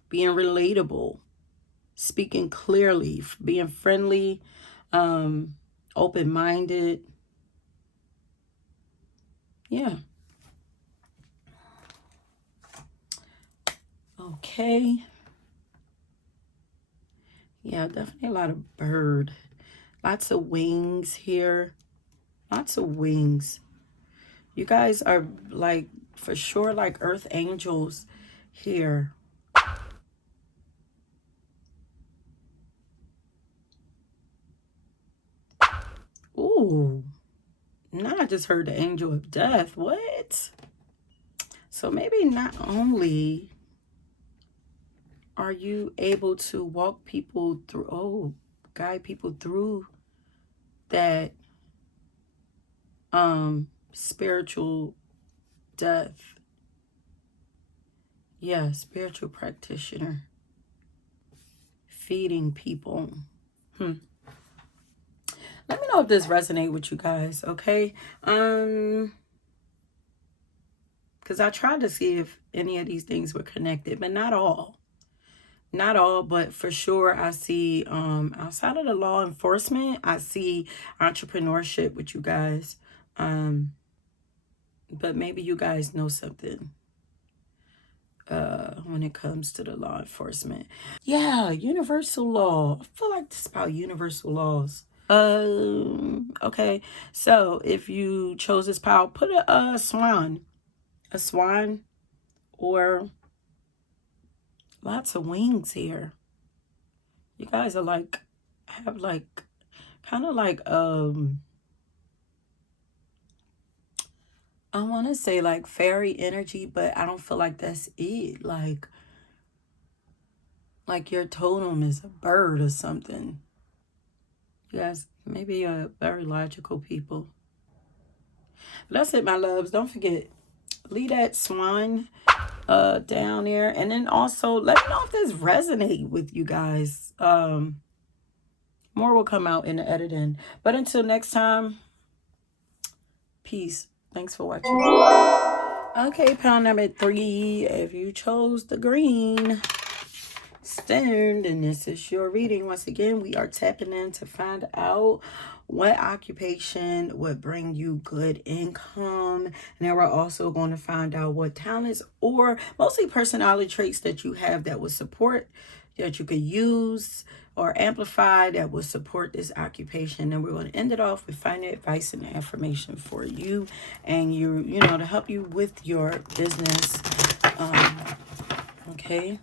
Being relatable, speaking clearly, being friendly, open-minded. Yeah. Okay. Yeah, definitely a lot of bird. Lots of wings here. Lots of wings. You guys are like, for sure, like earth angels here. Ooh. Now I just heard the angel of death. What? So maybe not only are you able to walk people through, guide people through that spiritual death. Yeah, spiritual practitioner. Feeding people. Let me know if this resonates with you guys, okay? Because I tried to see if any of these things were connected, but not all. Not all, but for sure I see outside of the law enforcement, I see entrepreneurship with you guys. But maybe you guys know something when it comes to the law enforcement. Yeah, universal law. I feel like this is about universal laws. Okay. So if you chose this power, put a swan. A swan or lots of wings here. You guys are like, have like, kind of like, I want to say like fairy energy, but I don't feel like that's it. Like your totem is a bird or something. You guys, maybe you're very logical people. But that's it, my loves. Don't forget, leave that swan down there. And then also, let me know if this resonates with you guys. More will come out in the editing. But until next time, peace. Thanks for watching. Okay, pound number 3. If you chose the green stone, and this is your reading. Once again, we are tapping in to find out what occupation would bring you good income. And then we're also going to find out what talents or mostly personality traits that you have that would support, that you could use or amplify, that will support this occupation. And we're going to end it off with finding advice and information for you and you know, to help you with your business. Okay.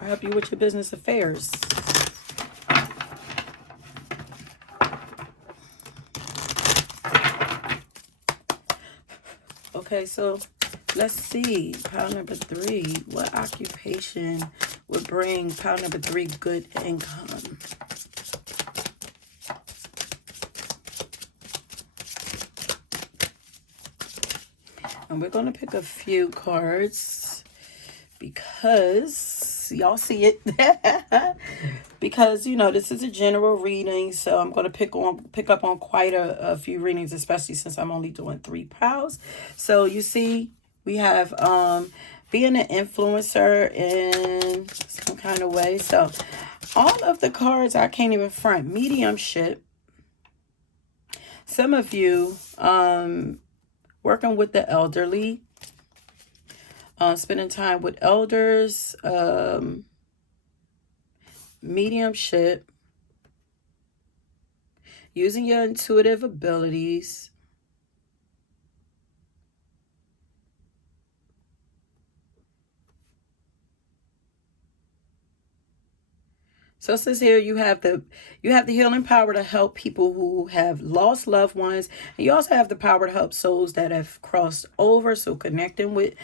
I'll help you with your business affairs. Okay, so let's see. Pile number 3. What occupation would bring pile number 3 good income? And we're going to pick a few cards because y'all see it. Because, you know, this is a general reading, so I'm going to pick up on quite a few readings, especially since I'm only doing 3 piles. So you see, we have being an influencer in some kind of way. So all of the cards, I can't even front. Mediumship. Some of you working with the elderly, spending time with elders, mediumship, using your intuitive abilities, so it says here you have the healing power to help people who have lost loved ones, and you also have the power to help souls that have crossed over, so connecting with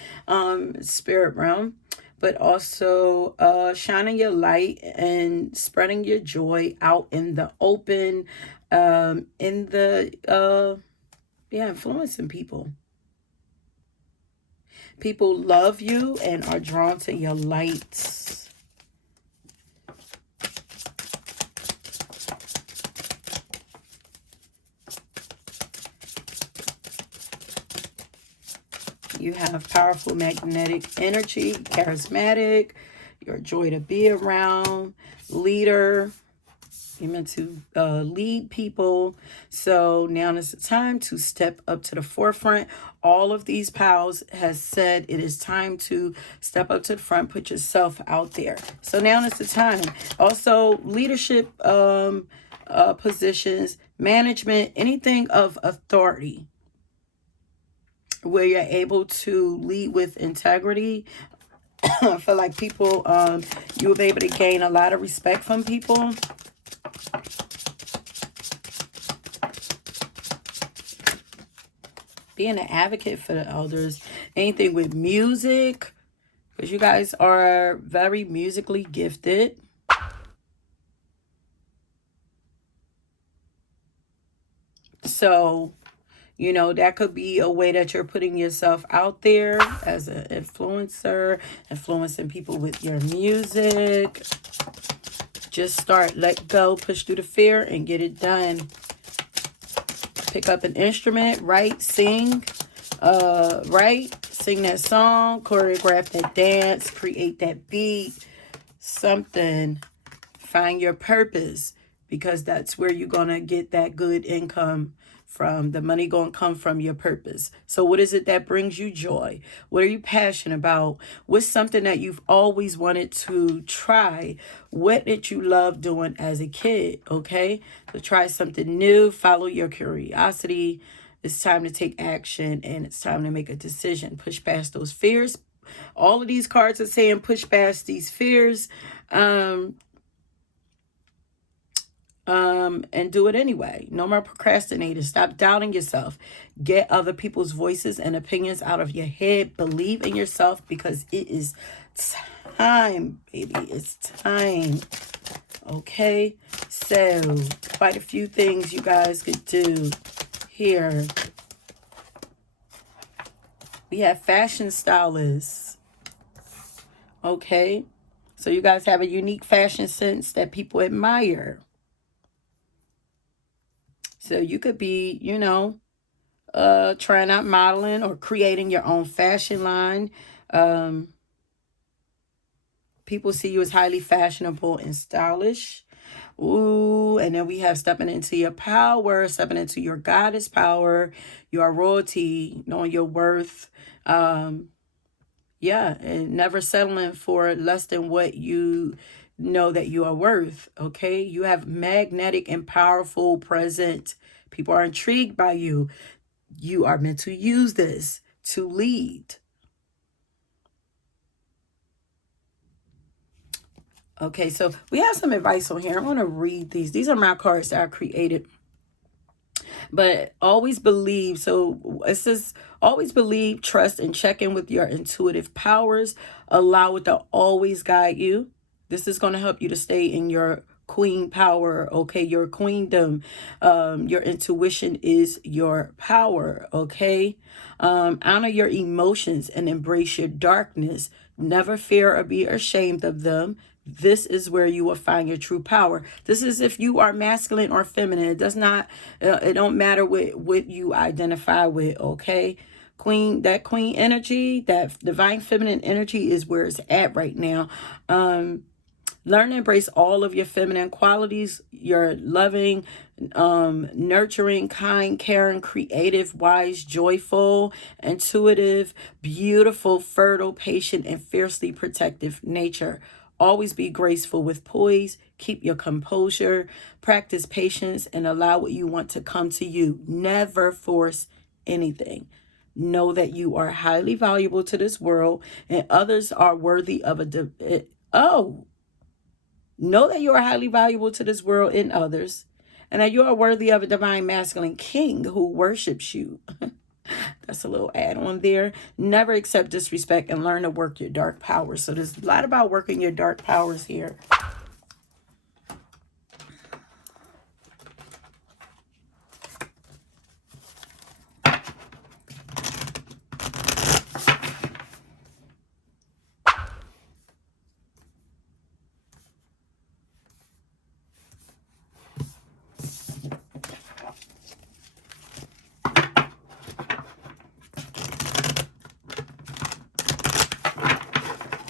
spirit realm, but also shining your light and spreading your joy out in the open, influencing people. People love you and are drawn to your light. You have powerful magnetic energy, charismatic, you're a joy to be around, leader. You're meant to lead people. So now is the time to step up to the forefront. All of these pals has said it is time to step up to the front, put yourself out there. So now is the time. Also, leadership positions, management, anything of authority, where you're able to lead with integrity. I feel like people, you'll be able to gain a lot of respect from people. Being an advocate for the elders, anything with music, because you guys are very musically gifted. So, you know, that could be a way that you're putting yourself out there as an influencer, influencing people with your music. Just start. Let go. Push through the fear and get it done. Pick up an instrument. Write. Sing. Write. Sing that song. Choreograph that dance. Create that beat. Something. Find your purpose, because that's where you're going to get that good income from. The money going to come from your purpose. So what is it that brings you joy? What are you passionate about? What's something that you've always wanted to try? What did you love doing as a kid? Okay, so try something new. Follow your curiosity. It's time to take action, and it's time to make a decision. Push past those fears. All of these cards are saying push past these fears. And do it anyway. No more procrastinating. Stop doubting yourself. Get other people's voices and opinions out of your head. Believe in yourself, because it is time, baby. It's time. Okay? So, quite a few things you guys could do here. We have fashion stylists. Okay? So, you guys have a unique fashion sense that people admire. So you could be, you know, trying out modeling or creating your own fashion line. People see you as highly fashionable and stylish. Ooh, and then we have stepping into your power, stepping into your goddess power, your royalty, knowing your worth. Yeah, and never settling for less than what you know that you are worth. Okay, you have magnetic and powerful present. People are intrigued by you. You are meant to use this to lead. Okay, so we have some advice on here. I want to read these. These are my cards that I created. But always believe. So it says, always believe, trust, and check in with your intuitive powers. Allow it to always guide you. This is going to help you to stay in your queen power. Okay, your queendom. Your intuition is your power. Okay, honor your emotions and embrace your darkness. Never fear or be ashamed of them. This is where you will find your true power. This is if you are masculine or feminine. It does not, it don't matter what you identify with, okay? Queen, that queen energy, that divine feminine energy is where it's at right now. Learn to embrace all of your feminine qualities. You're loving, nurturing, kind, caring, creative, wise, joyful, intuitive, beautiful, fertile, patient, and fiercely protective nature. Always be graceful with poise. Keep your composure. Practice patience and allow what you want to come to you. Never force anything. Know that you are highly valuable to this world and others are worthy of know that you are highly valuable to this world and others, and that you are worthy of a divine masculine king who worships you. That's a little add-on there. Never accept disrespect and learn to work your dark powers. So there's a lot about working your dark powers here.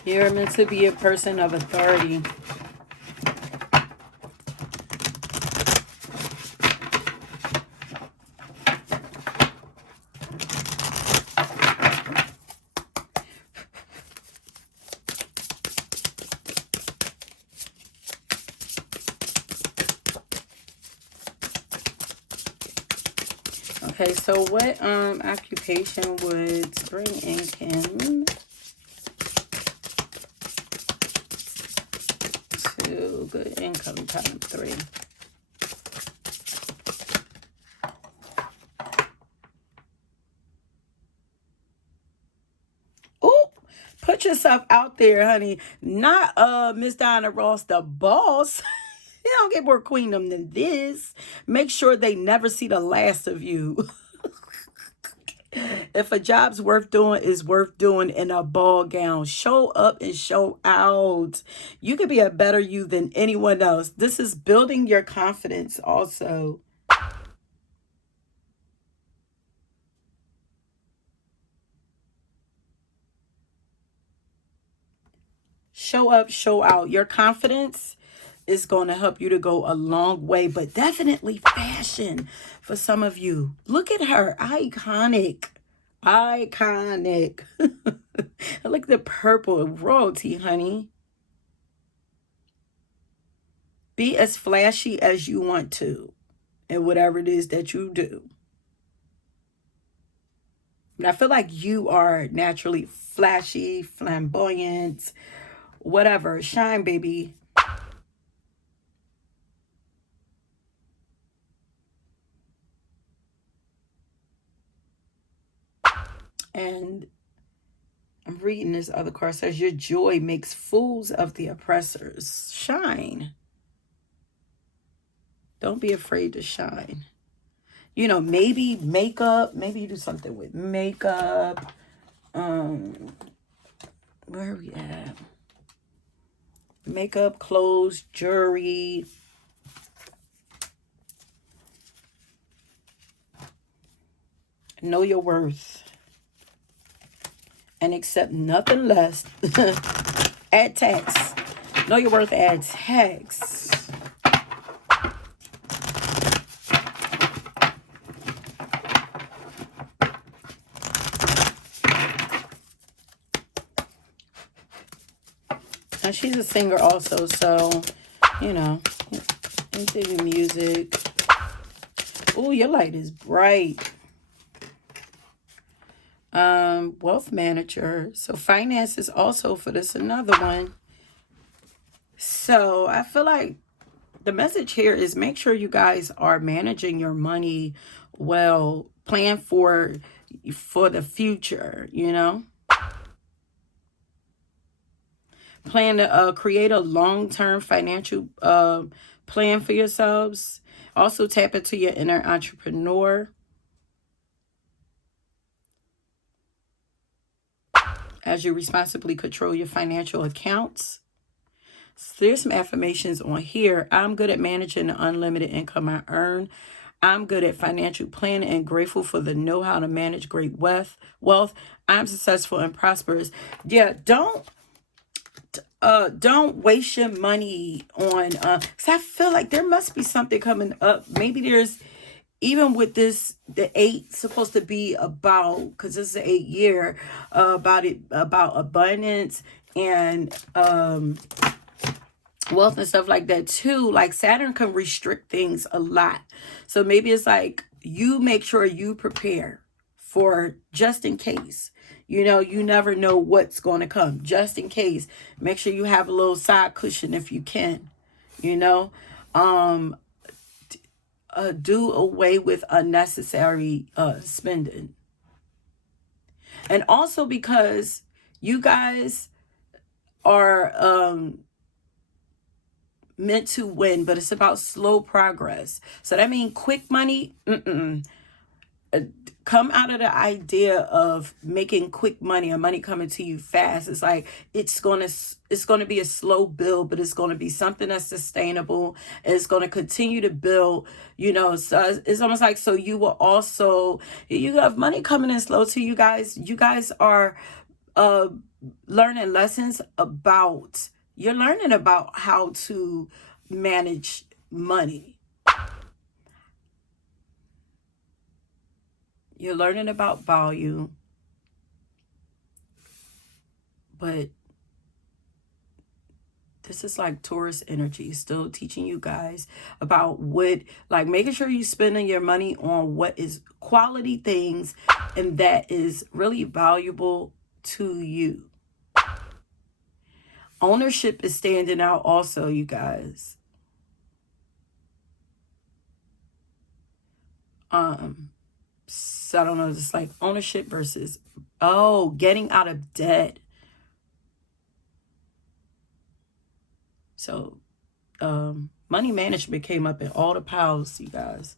You're meant to be a person of authority. Okay, so what occupation would bring in Kim to good income time 3? Oh, put yourself out there, honey. Not Miss Diana Ross, the boss. You don't get more queendom than this. Make sure they never see the last of you. If a job's worth doing, is worth doing in a ball gown. Show up and show out. You could be a better you than anyone else. This is building your confidence also. Show up, show out. Your confidence is going to help you to go a long way, but definitely fashion for some of you. Look at her. Iconic. Iconic. I like the purple royalty, honey. Be as flashy as you want to in whatever it is that you do. And I feel like you are naturally flashy, flamboyant, whatever. Shine, baby. And I'm reading this other card. It says your joy makes fools of the oppressors. Shine. Don't be afraid to shine. You know, maybe makeup. Maybe you do something with makeup. Where are we at? Makeup, clothes, jewelry. Know your worth. And accept nothing less. Add tax. Know your worth, add tax. Now she's a singer also, so, you know, into the music. Oh, your light is bright. Wealth manager. So finances also for this, another one. So I feel like the message here is make sure you guys are managing your money well. Plan for the future, you know. Plan to create a long-term financial plan for yourselves. Also tap into your inner entrepreneur as you responsibly control your financial accounts. So there's some affirmations on here. I'm good at managing the unlimited income I earn. I'm good at financial planning and grateful for the know-how to manage great wealth. I'm successful and prosperous. Yeah, don't waste your money on because I feel like there must be something coming up. Maybe there's, even with this, the 8 supposed to be about, because this is an 8-year, about abundance and wealth and stuff like that too. Like Saturn can restrict things a lot. So maybe it's like you make sure you prepare for just in case. You know, you never know what's going to come. Just in case. Make sure you have a little side cushion if you can. You know, do away with unnecessary spending. And also because you guys are meant to win, but it's about slow progress. So that means quick money, come out of the idea of making quick money or money coming to you fast. It's like it's gonna be a slow build, but it's gonna be something that's sustainable. It's gonna continue to build, you know. So it's almost like, so you will also, you have money coming in slow to you guys. You guys are learning lessons about, you're learning about how to manage money. You're learning about value, but this is like Taurus energy, still teaching you guys about what, like making sure you're spending your money on what is quality things and that is really valuable to you. Ownership is standing out also, you guys. So I don't know, it's like ownership versus, getting out of debt. So money management came up in all the piles, you guys.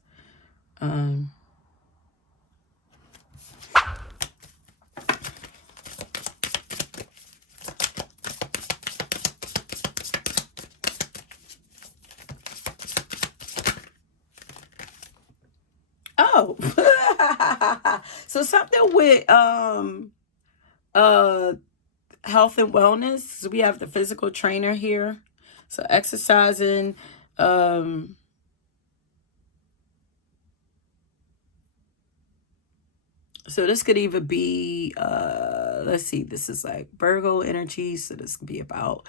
go. So something with health and wellness. So we have the physical trainer here. So exercising, so this could either be, let's see, this is like Virgo energy. So this could be about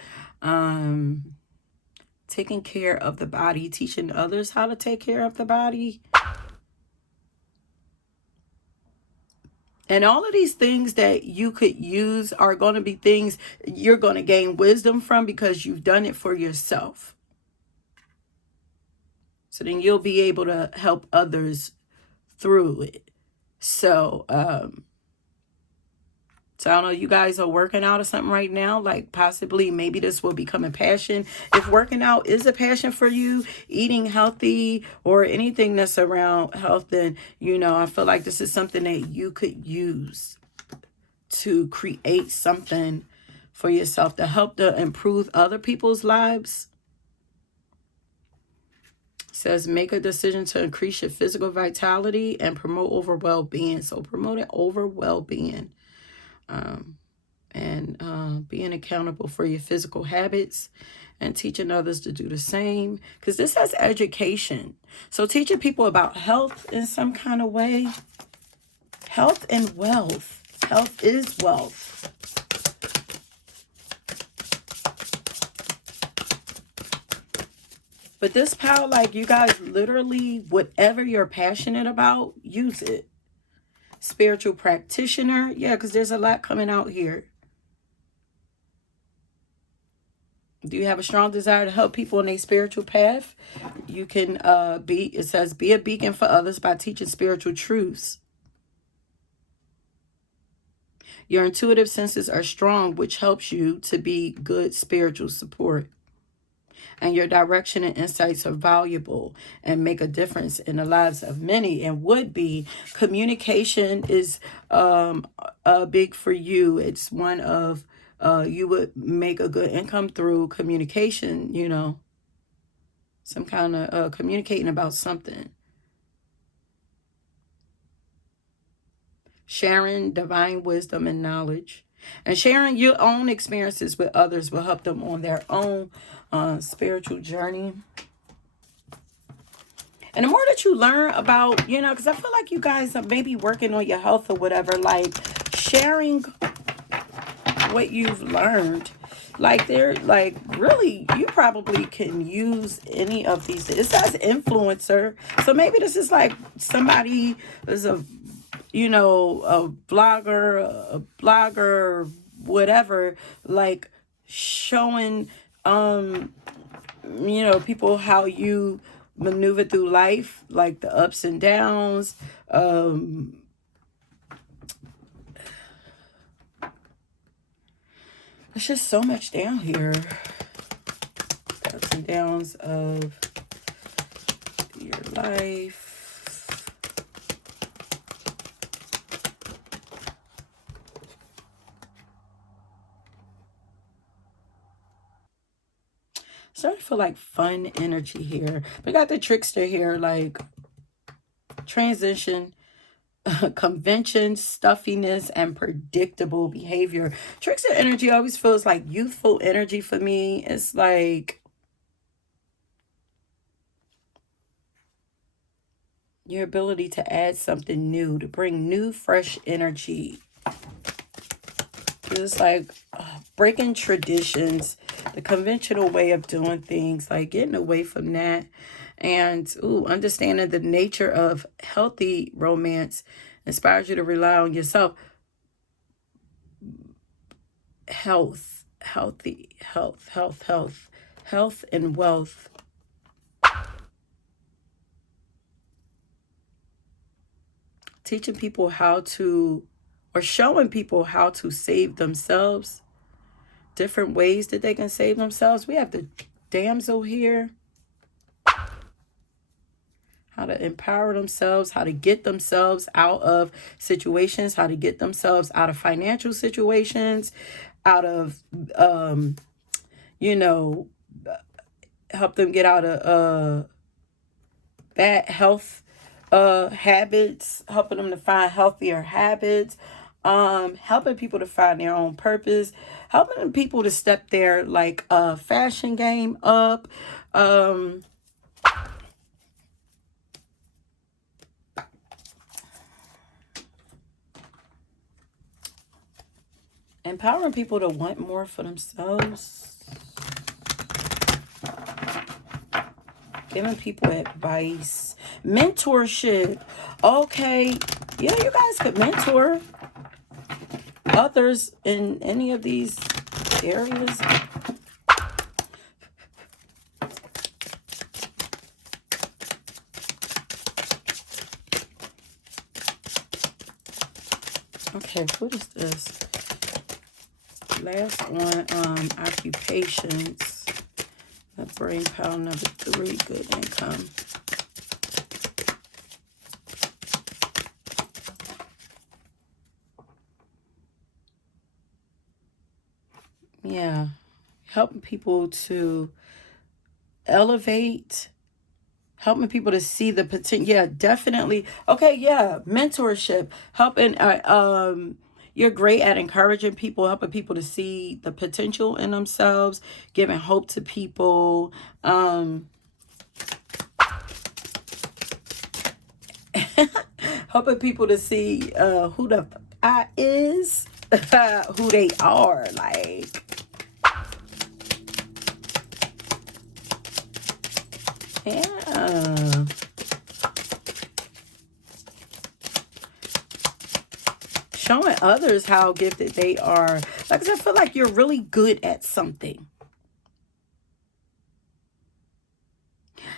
taking care of the body, teaching others how to take care of the body. And all of these things that you could use are going to be things you're going to gain wisdom from because you've done it for yourself. So then you'll be able to help others through it. So, so I don't know, you guys are working out or something right now, like possibly maybe this will become a passion. If working out is a passion for you, eating healthy or anything that's around health, then, you know, I feel like this is something that you could use to create something for yourself to help to improve other people's lives. It says make a decision to increase your physical vitality and promote over well-being. So promoting over well-being. And being accountable for your physical habits and teaching others to do the same, because this has education. So teaching people about health in some kind of way. Health and wealth. Health is wealth. But this power, like you guys literally, whatever you're passionate about, use it. Spiritual practitioner. Yeah, because there's a lot coming out here. Do you have a strong desire to help people on their spiritual path? You can it says, be a beacon for others by teaching spiritual truths. Your intuitive senses are strong, which helps you to be good spiritual support. And your direction and insights are valuable and make a difference in the lives of many. And would be communication is big for you. It's one of you would make a good income through communication, you know, some kind of communicating about something. Sharing divine wisdom and knowledge. And sharing your own experiences with others will help them on their own spiritual journey. And the more that you learn about, you know, because I feel like you guys are maybe working on your health or whatever, like sharing what you've learned. Like they're like, really, you probably can use any of these. It says influencer. So maybe this is like somebody is a, you know, a blogger, whatever, like showing, you know, people how you maneuver through life, like the ups and downs. There's just so much down here. The ups and downs of your life. Starting to feel like fun energy here. We got the trickster here, like transition, convention, stuffiness, and predictable behavior. Trickster energy always feels like youthful energy for me. It's like your ability to add something new, to bring new, fresh energy. It's like breaking traditions, the conventional way of doing things, like getting away from that. And understanding the nature of healthy romance inspires you to rely on yourself. Health and wealth. Teaching people how to, or showing people how to save themselves. Different ways that they can save themselves. We have the damsel here. How to empower themselves, how to get themselves out of situations, how to get themselves out of financial situations, out of, you know, help them get out of bad health habits, helping them to find healthier habits, helping people to find their own purpose, helping people to step their like fashion game up, empowering people to want more for themselves, giving people advice, mentorship. Okay, yeah, you guys could mentor others in any of these areas. Okay, what is this? Last one, occupations. The brain power number 3, good income. Yeah, helping people to elevate, helping people to see the potential. Yeah, definitely. Okay, yeah, mentorship, helping. You're great at encouraging people, helping people to see the potential in themselves, giving hope to people. Helping people to see who the I is, who they are, like. Yeah. Showing others how gifted they are. Like I said, I feel like you're really good at something.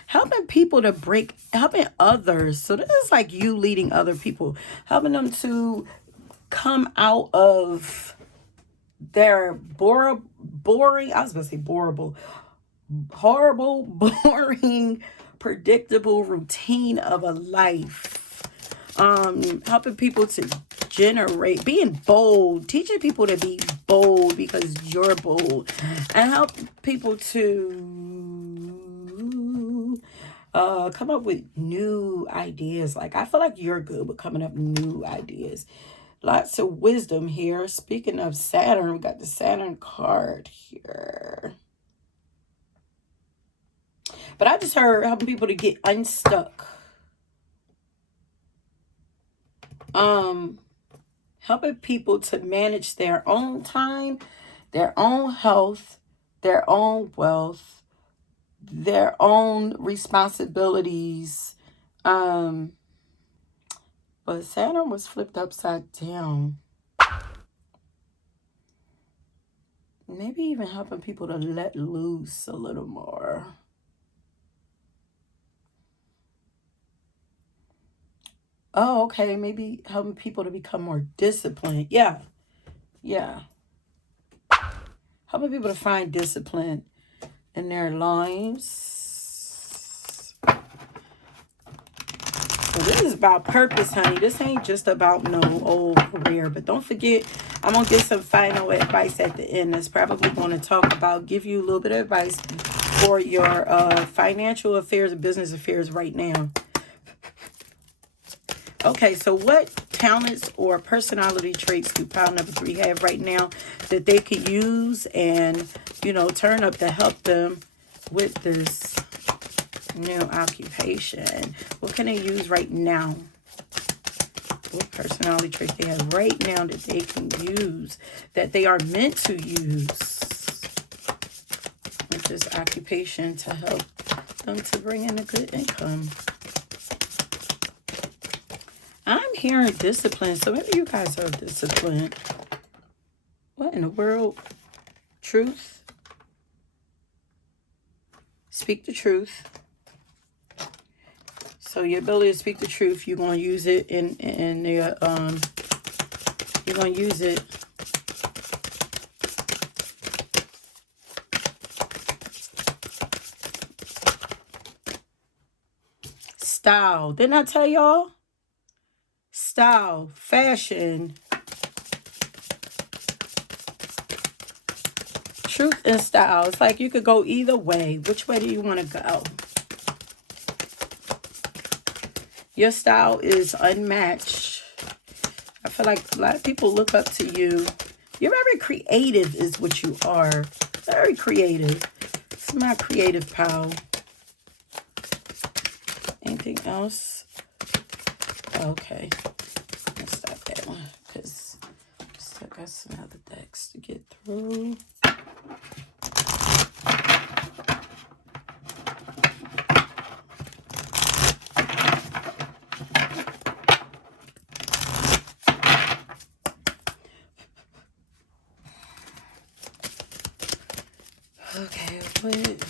Helping people to helping others. So this is like you leading other people, helping them to come out of their boring, I was going to say horrible, boring, predictable routine of a life. Helping people to generate, being bold, teaching people to be bold because you're bold, and help people to come up with new ideas. Like, I feel like you're good with coming up with new ideas. Lots of wisdom here. Speaking of Saturn, we got the Saturn card here. But I just heard helping people to get unstuck. Helping people to manage their own time, their own health, their own wealth, their own responsibilities. But Saturn was flipped upside down. Maybe even helping people to let loose a little more. Oh, okay. Maybe helping people to become more disciplined. Yeah. Yeah. Helping people to find discipline in their lives. So this is about purpose, honey. This ain't just about no old career. But don't forget, I'm going to give some final advice at the end. That's probably going to talk about, give you a little bit of advice for your financial affairs and business affairs right now. Okay, so what talents or personality traits do pile number 3 have right now that they could use and, turn up to help them with this new occupation? What can they use right now? What personality traits they have right now that they can use, that they are meant to use with this occupation to help them to bring in a good income? I'm hearing discipline, so maybe you guys are disciplined. What in the world? Truth. Speak the truth. So your ability to speak the truth, you're going to use it in the, you're going to use it. Style. Didn't I tell y'all? Style, fashion, truth and style. It's like you could go either way. Which way do you want to go? Your style is unmatched. I feel like a lot of people look up to you. You're very creative is what you are. Very creative. It's my creative pal. Anything else? Okay. Let's stop that one because I still got some other decks to get through. Okay, what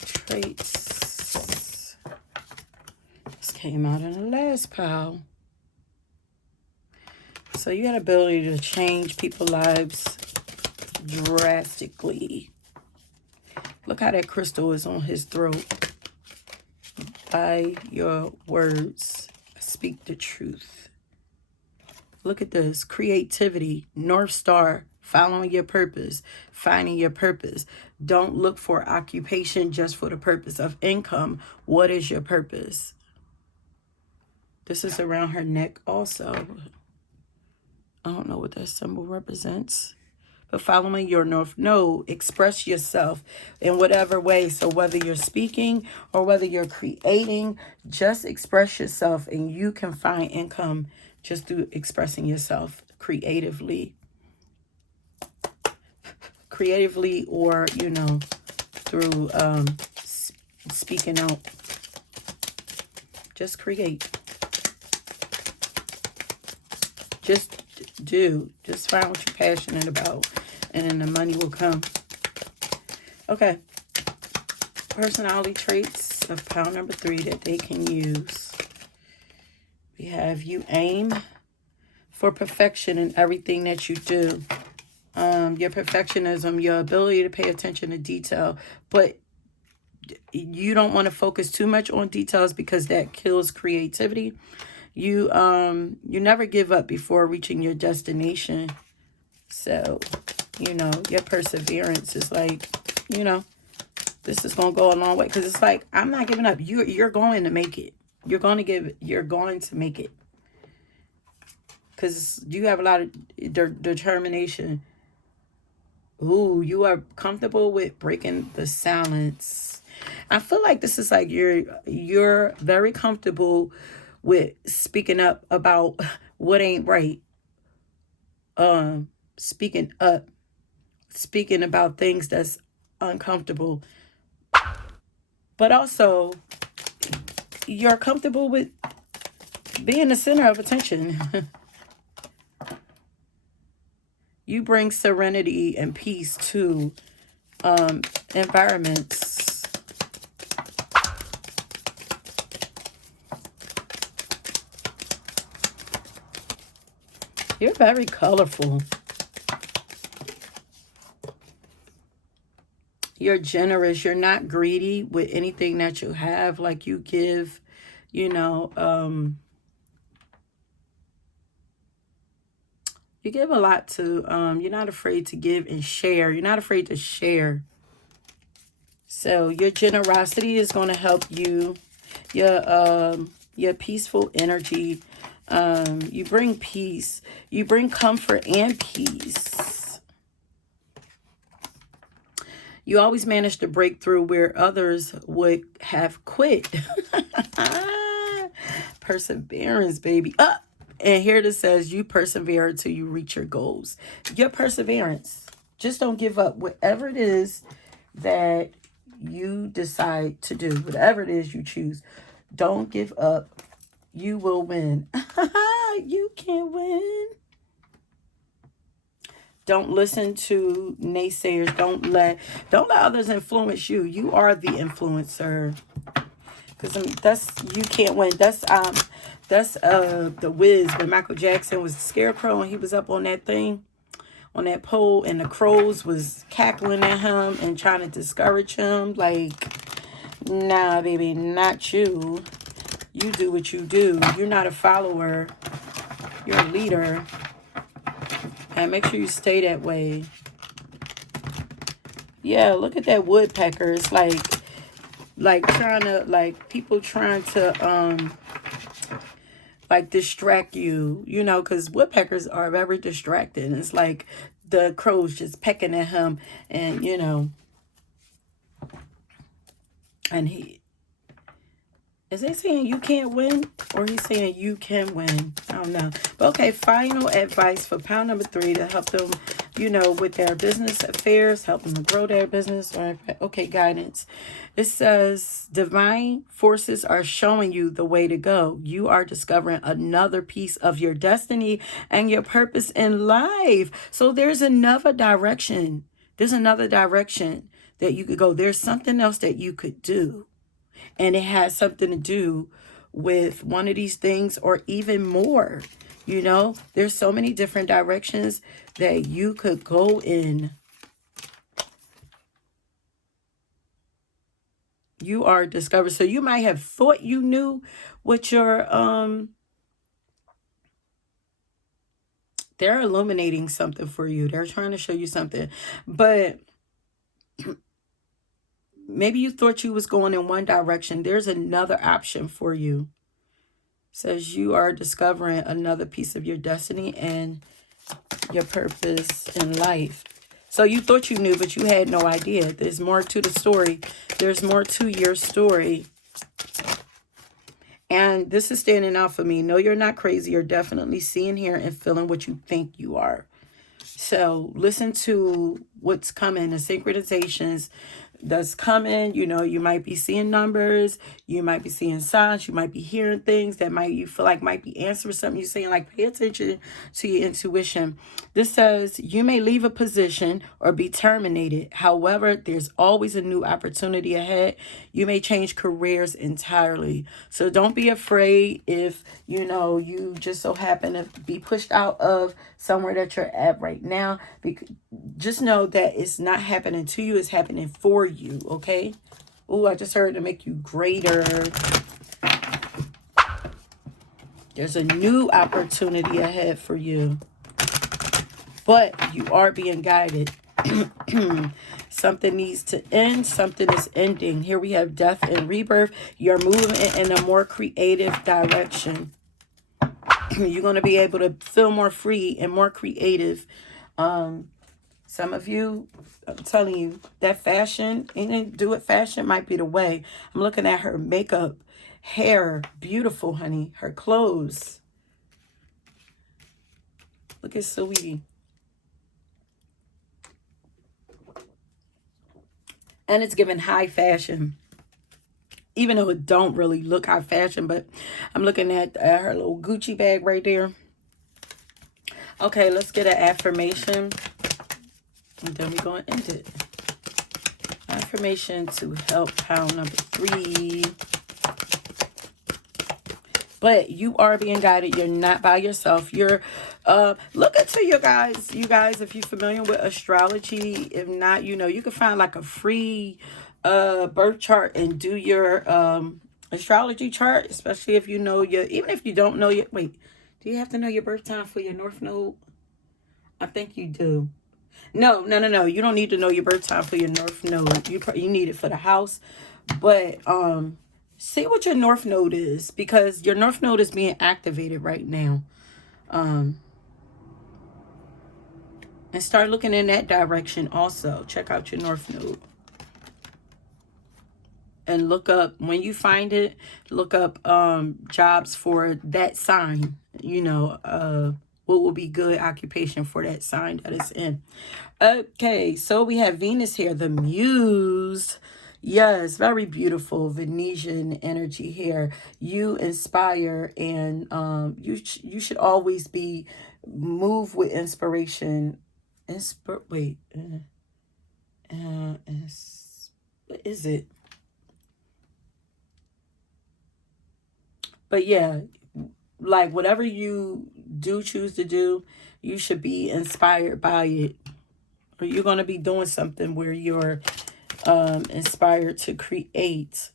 traits? This came out in the last pile. So you got the ability to change people's lives drastically. Look how that crystal is on his throat. By your words, speak the truth. Look at this. Creativity, North Star, following your purpose, finding your purpose. Don't look for occupation just for the purpose of income. What is your purpose? This is around her neck also. I don't know what that symbol represents. But following your North Node, express yourself in whatever way. So whether you're speaking or whether you're creating, just express yourself and you can find income just through expressing yourself creatively. Creatively or, you know, through speaking out. Just create. Just do. Just find what you're passionate about. And then the money will come. Okay. Personality traits of pile number 3 that they can use. We have you aim for perfection in everything that you do. Your perfectionism, your ability to pay attention to detail. But you don't want to focus too much on details because that kills creativity. You never give up before reaching your destination. So, you know, your perseverance is like, you know, this is going to go a long way. Because it's like, I'm not giving up. You're going to make it. You're going to make it. Because you have a lot of determination. Ooh, you are comfortable with breaking the silence. I feel like this is like you're very comfortable with speaking up about what ain't right. Speaking up. Speaking about things that's uncomfortable. But also, you're comfortable with being the center of attention. You bring serenity and peace to environments. You're very colorful. You're generous. You're not greedy with anything that you have. Like you give, you know, you give a lot to, you're not afraid to give and share. You're not afraid to share. So your generosity is going to help you. Your peaceful energy. You bring peace. You bring comfort and peace. You always manage to break through where others would have quit. Perseverance, baby. And here it says, you persevere until you reach your goals. Your perseverance. Just don't give up. Whatever it is that you decide to do, whatever it is you choose, don't give up. You will win. You can win. Don't listen to naysayers. Don't let others influence you. You are the influencer. Because that's, you can't win. That's the Wiz when Michael Jackson was the scarecrow and he was up on that thing, on that pole, and the crows was cackling at him and trying to discourage him. Like, nah, baby, not you. You do what you do. You're not a follower. You're a leader. And make sure you stay that way. Yeah, look at that woodpecker. It's like trying to, like, people trying to like distract you, you know, because woodpeckers are very distracted. It's like the crows just pecking at him, and you know, and he is he saying you can't win, or he's saying you can win? I don't know. But okay, final advice for pile number 3 to help them, you know, with their business affairs, help them to grow their business. Okay, guidance. It says divine forces are showing you the way to go. You are discovering another piece of your destiny and your purpose in life. So there's another direction. There's another direction that you could go. There's something else that you could do. And it has something to do with one of these things or even more. You know, there's so many different directions that you could go in. You are discovered. So you might have thought you knew what your, they're illuminating something for you. They're trying to show you something. But maybe you thought you was going in one direction. There's another option for you. Says you are discovering another piece of your destiny and your purpose in life. So you thought you knew, but you had no idea. There's more to the story. There's more to your story. And this is standing out for me. No, you're not crazy. You're definitely seeing, hearing, and feeling what you think you are. So listen to what's coming, the synchronizations that's coming. You know, you might be seeing numbers, you might be seeing signs, you might be hearing things that might, you feel like might be answering something you're saying. Like, pay attention to your intuition. This says you may leave a position or be terminated. However, there's always a new opportunity ahead. You may change careers entirely. So don't be afraid if, you know, you just so happen to be pushed out of somewhere that you're at right now. Just know that it's not happening to you, it's happening for you, okay? Oh, I just heard to make you greater. There's a new opportunity ahead for you. But you are being guided. Something needs to end. Something is ending. Here we have death and rebirth. You're moving in a more creative direction. You're going to be able to feel more free and more creative. Some of you, I'm telling you, that fashion, anything to do with fashion might be the way. I'm looking at her makeup, hair, beautiful, honey. Her clothes. Look at Sweetie. And it's giving high fashion. Even though it don't really look high fashion, but I'm looking at her little Gucci bag right there. Okay, let's get an affirmation. And then we're going to end it. Affirmation to help pile number 3. But you are being guided. You're not by yourself. You're look into you guys, if you're familiar with astrology. If not, you know, you can find like a free birth chart and do your astrology chart, especially if you know your, even if you don't know your, wait, do you have to know your birth time for your North Node? I think you do. No. You don't need to know your birth time for your North Node. You need it for the house. But see what your North Node is, because your North Node is being activated right now. And start looking in that direction also. Check out your North Node. And look up, when you find it, look up jobs for that sign. You know, what will be good occupation for that sign that it's in. Okay, so we have Venus here, the muse. Yes, very beautiful Venetian energy here. You inspire, and you should always be moved with inspiration. What is it? But yeah, like whatever you do choose to do, you should be inspired by it. Or you're going to be doing something where you're inspired to create.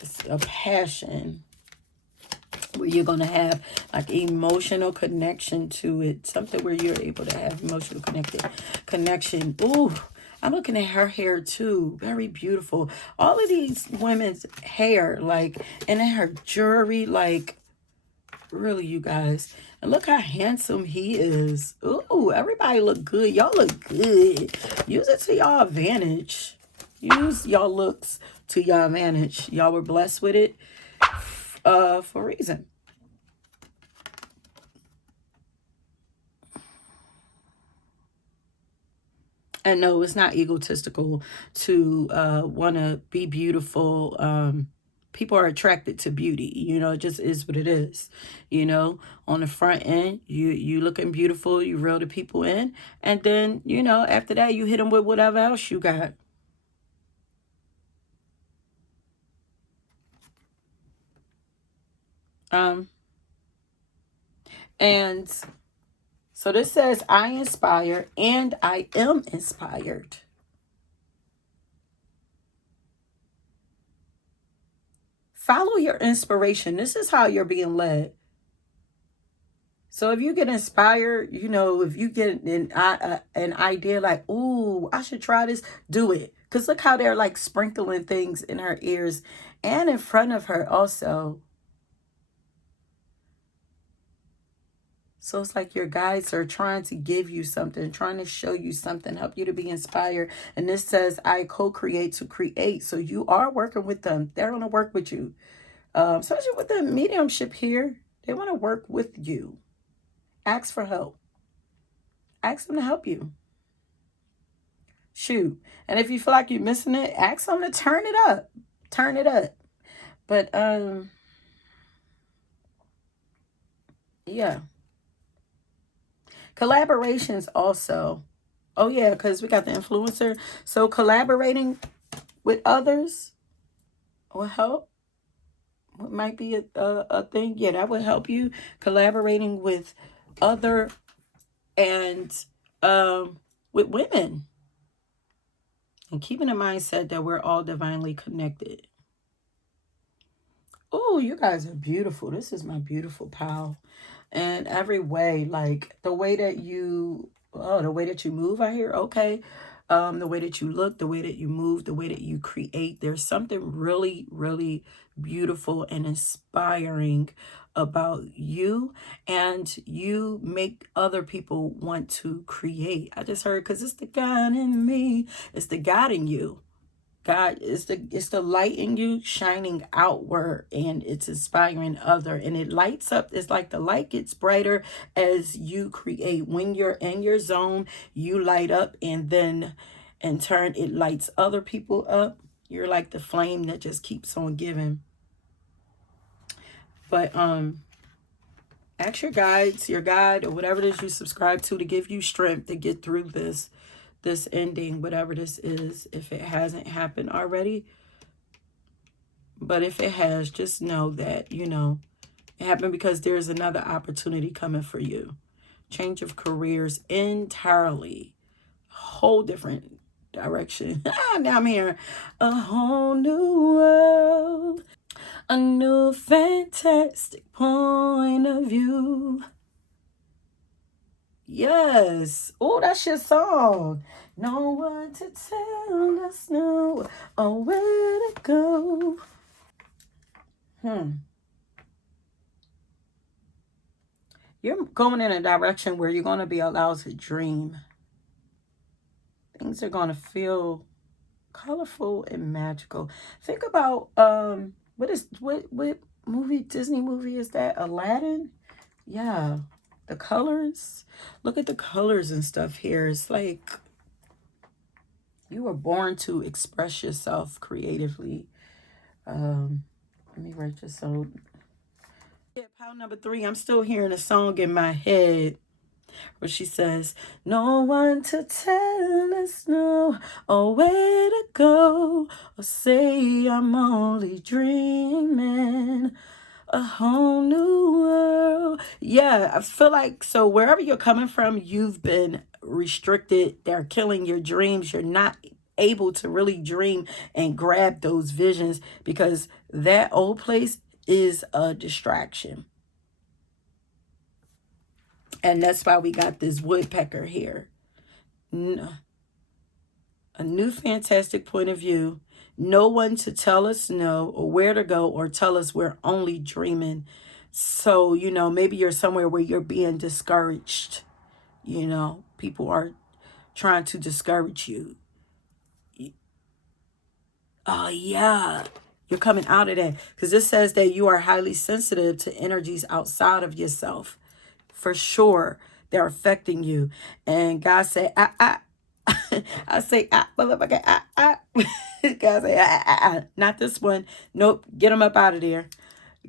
It's a passion where you're going to have like emotional connection to it. Something where you're able to have emotional connection. Ooh, I'm looking at her hair too. Very beautiful. All of these women's hair, like, and then her jewelry, like, really, you guys. And look how handsome he is. Ooh, everybody look good. Y'all look good. Use it to y'all advantage. Use y'all looks to y'all advantage. Y'all were blessed with it for a reason. And no, it's not egotistical to want to be beautiful. People are attracted to beauty. You know, it just is what it is. You know, on the front end, you looking beautiful. You reel the people in, and then you know after that, you hit them with whatever else you got. Um, and so this says, I inspire and I am inspired. Follow your inspiration. This is how you're being led. So if you get inspired, you know, if you get an idea like, ooh, I should try this, do it. Because look how they're like sprinkling things in her ears and in front of her also. So it's like your guides are trying to give you something, trying to show you something, help you to be inspired. And this says, I co-create to create. So you are working with them. They're going to work with you. Especially with the mediumship here. They want to work with you. Ask for help. Ask them to help you. Shoot. And if you feel like you're missing it, ask them to turn it up. Turn it up. But yeah. Collaborations also. Oh yeah, because we got the influencer. So collaborating with others will help. What might be a thing. Yeah, that would help you. Collaborating with other and with women. And keeping in mindset that we're all divinely connected. Oh, you guys are beautiful. This is my beautiful pal. And every way, like the way that you, oh, the way that you move out here, okay. The way that you look, the way that you move, the way that you create. There's something really, really beautiful and inspiring about you, and you make other people want to create. I just heard, because it's the God in me, it's the God in you. God is the light in you shining outward, and it's inspiring other, and it lights up. It's like the light gets brighter as you create. When you're in your zone, you light up, and then in turn it lights other people up. You're like the flame that just keeps on giving. But ask your guides, your guide, or whatever it is you subscribe to give you strength to get through this ending, whatever this is, if it hasn't happened already. But if it has, just know that, you know, it happened because there's another opportunity coming for you. Change of careers entirely. Whole different direction. Now I'm here. A whole new world. A new fantastic point of view. Yes. Oh, that's your song. No one to tell us no or where to go. You're going in a direction where you're going to be allowed to dream. Things are going to feel colorful and magical. Think about what movie, Disney movie is that? Aladdin? Yeah. The colors. Look at the colors and stuff here. It's like you were born to express yourself creatively. Let me write this out. Yeah, pile number 3. I'm still hearing a song in my head where she says, no one to tell us no or where to go, or say I'm only dreaming a whole new world. Yeah, I feel like, so wherever you're coming from, you've been restricted. They're killing your dreams. You're not able to really dream and grab those visions because that old place is a distraction. And that's why we got this woodpecker here. No. a new fantastic point of view, no one to tell us no or where to go or tell us we're only dreaming. So, you know, maybe you're somewhere where you're being discouraged. You know, people are trying to discourage you. Oh, yeah. You're coming out of that. Because this says that you are highly sensitive to energies outside of yourself. For sure, they're affecting you. And God said, I say, motherfucker, God say, not this one. Nope, get him up out of there.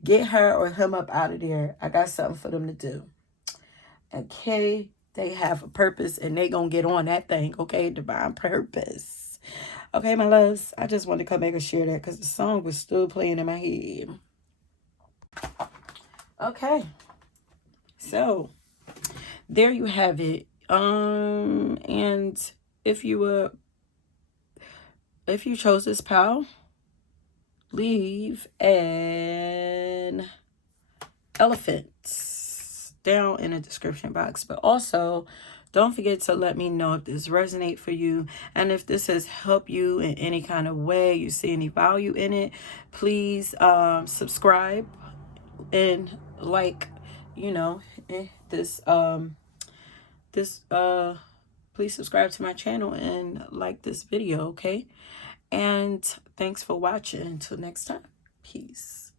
Get her or him up out of there. I got something for them to do. Okay, they have a purpose and they gonna get on that thing. Okay, divine purpose. Okay, my loves, I just wanted to come back and share that because the song was still playing in my head. Okay, so there you have it. And if you chose this pal, leave an elephant down in the description box. But also, don't forget to let me know if this resonates for you, and if this has helped you in any kind of way, you see any value in it, please subscribe and like, you know, this please subscribe to my channel and like this video, okay? And thanks for watching. Until next time, peace.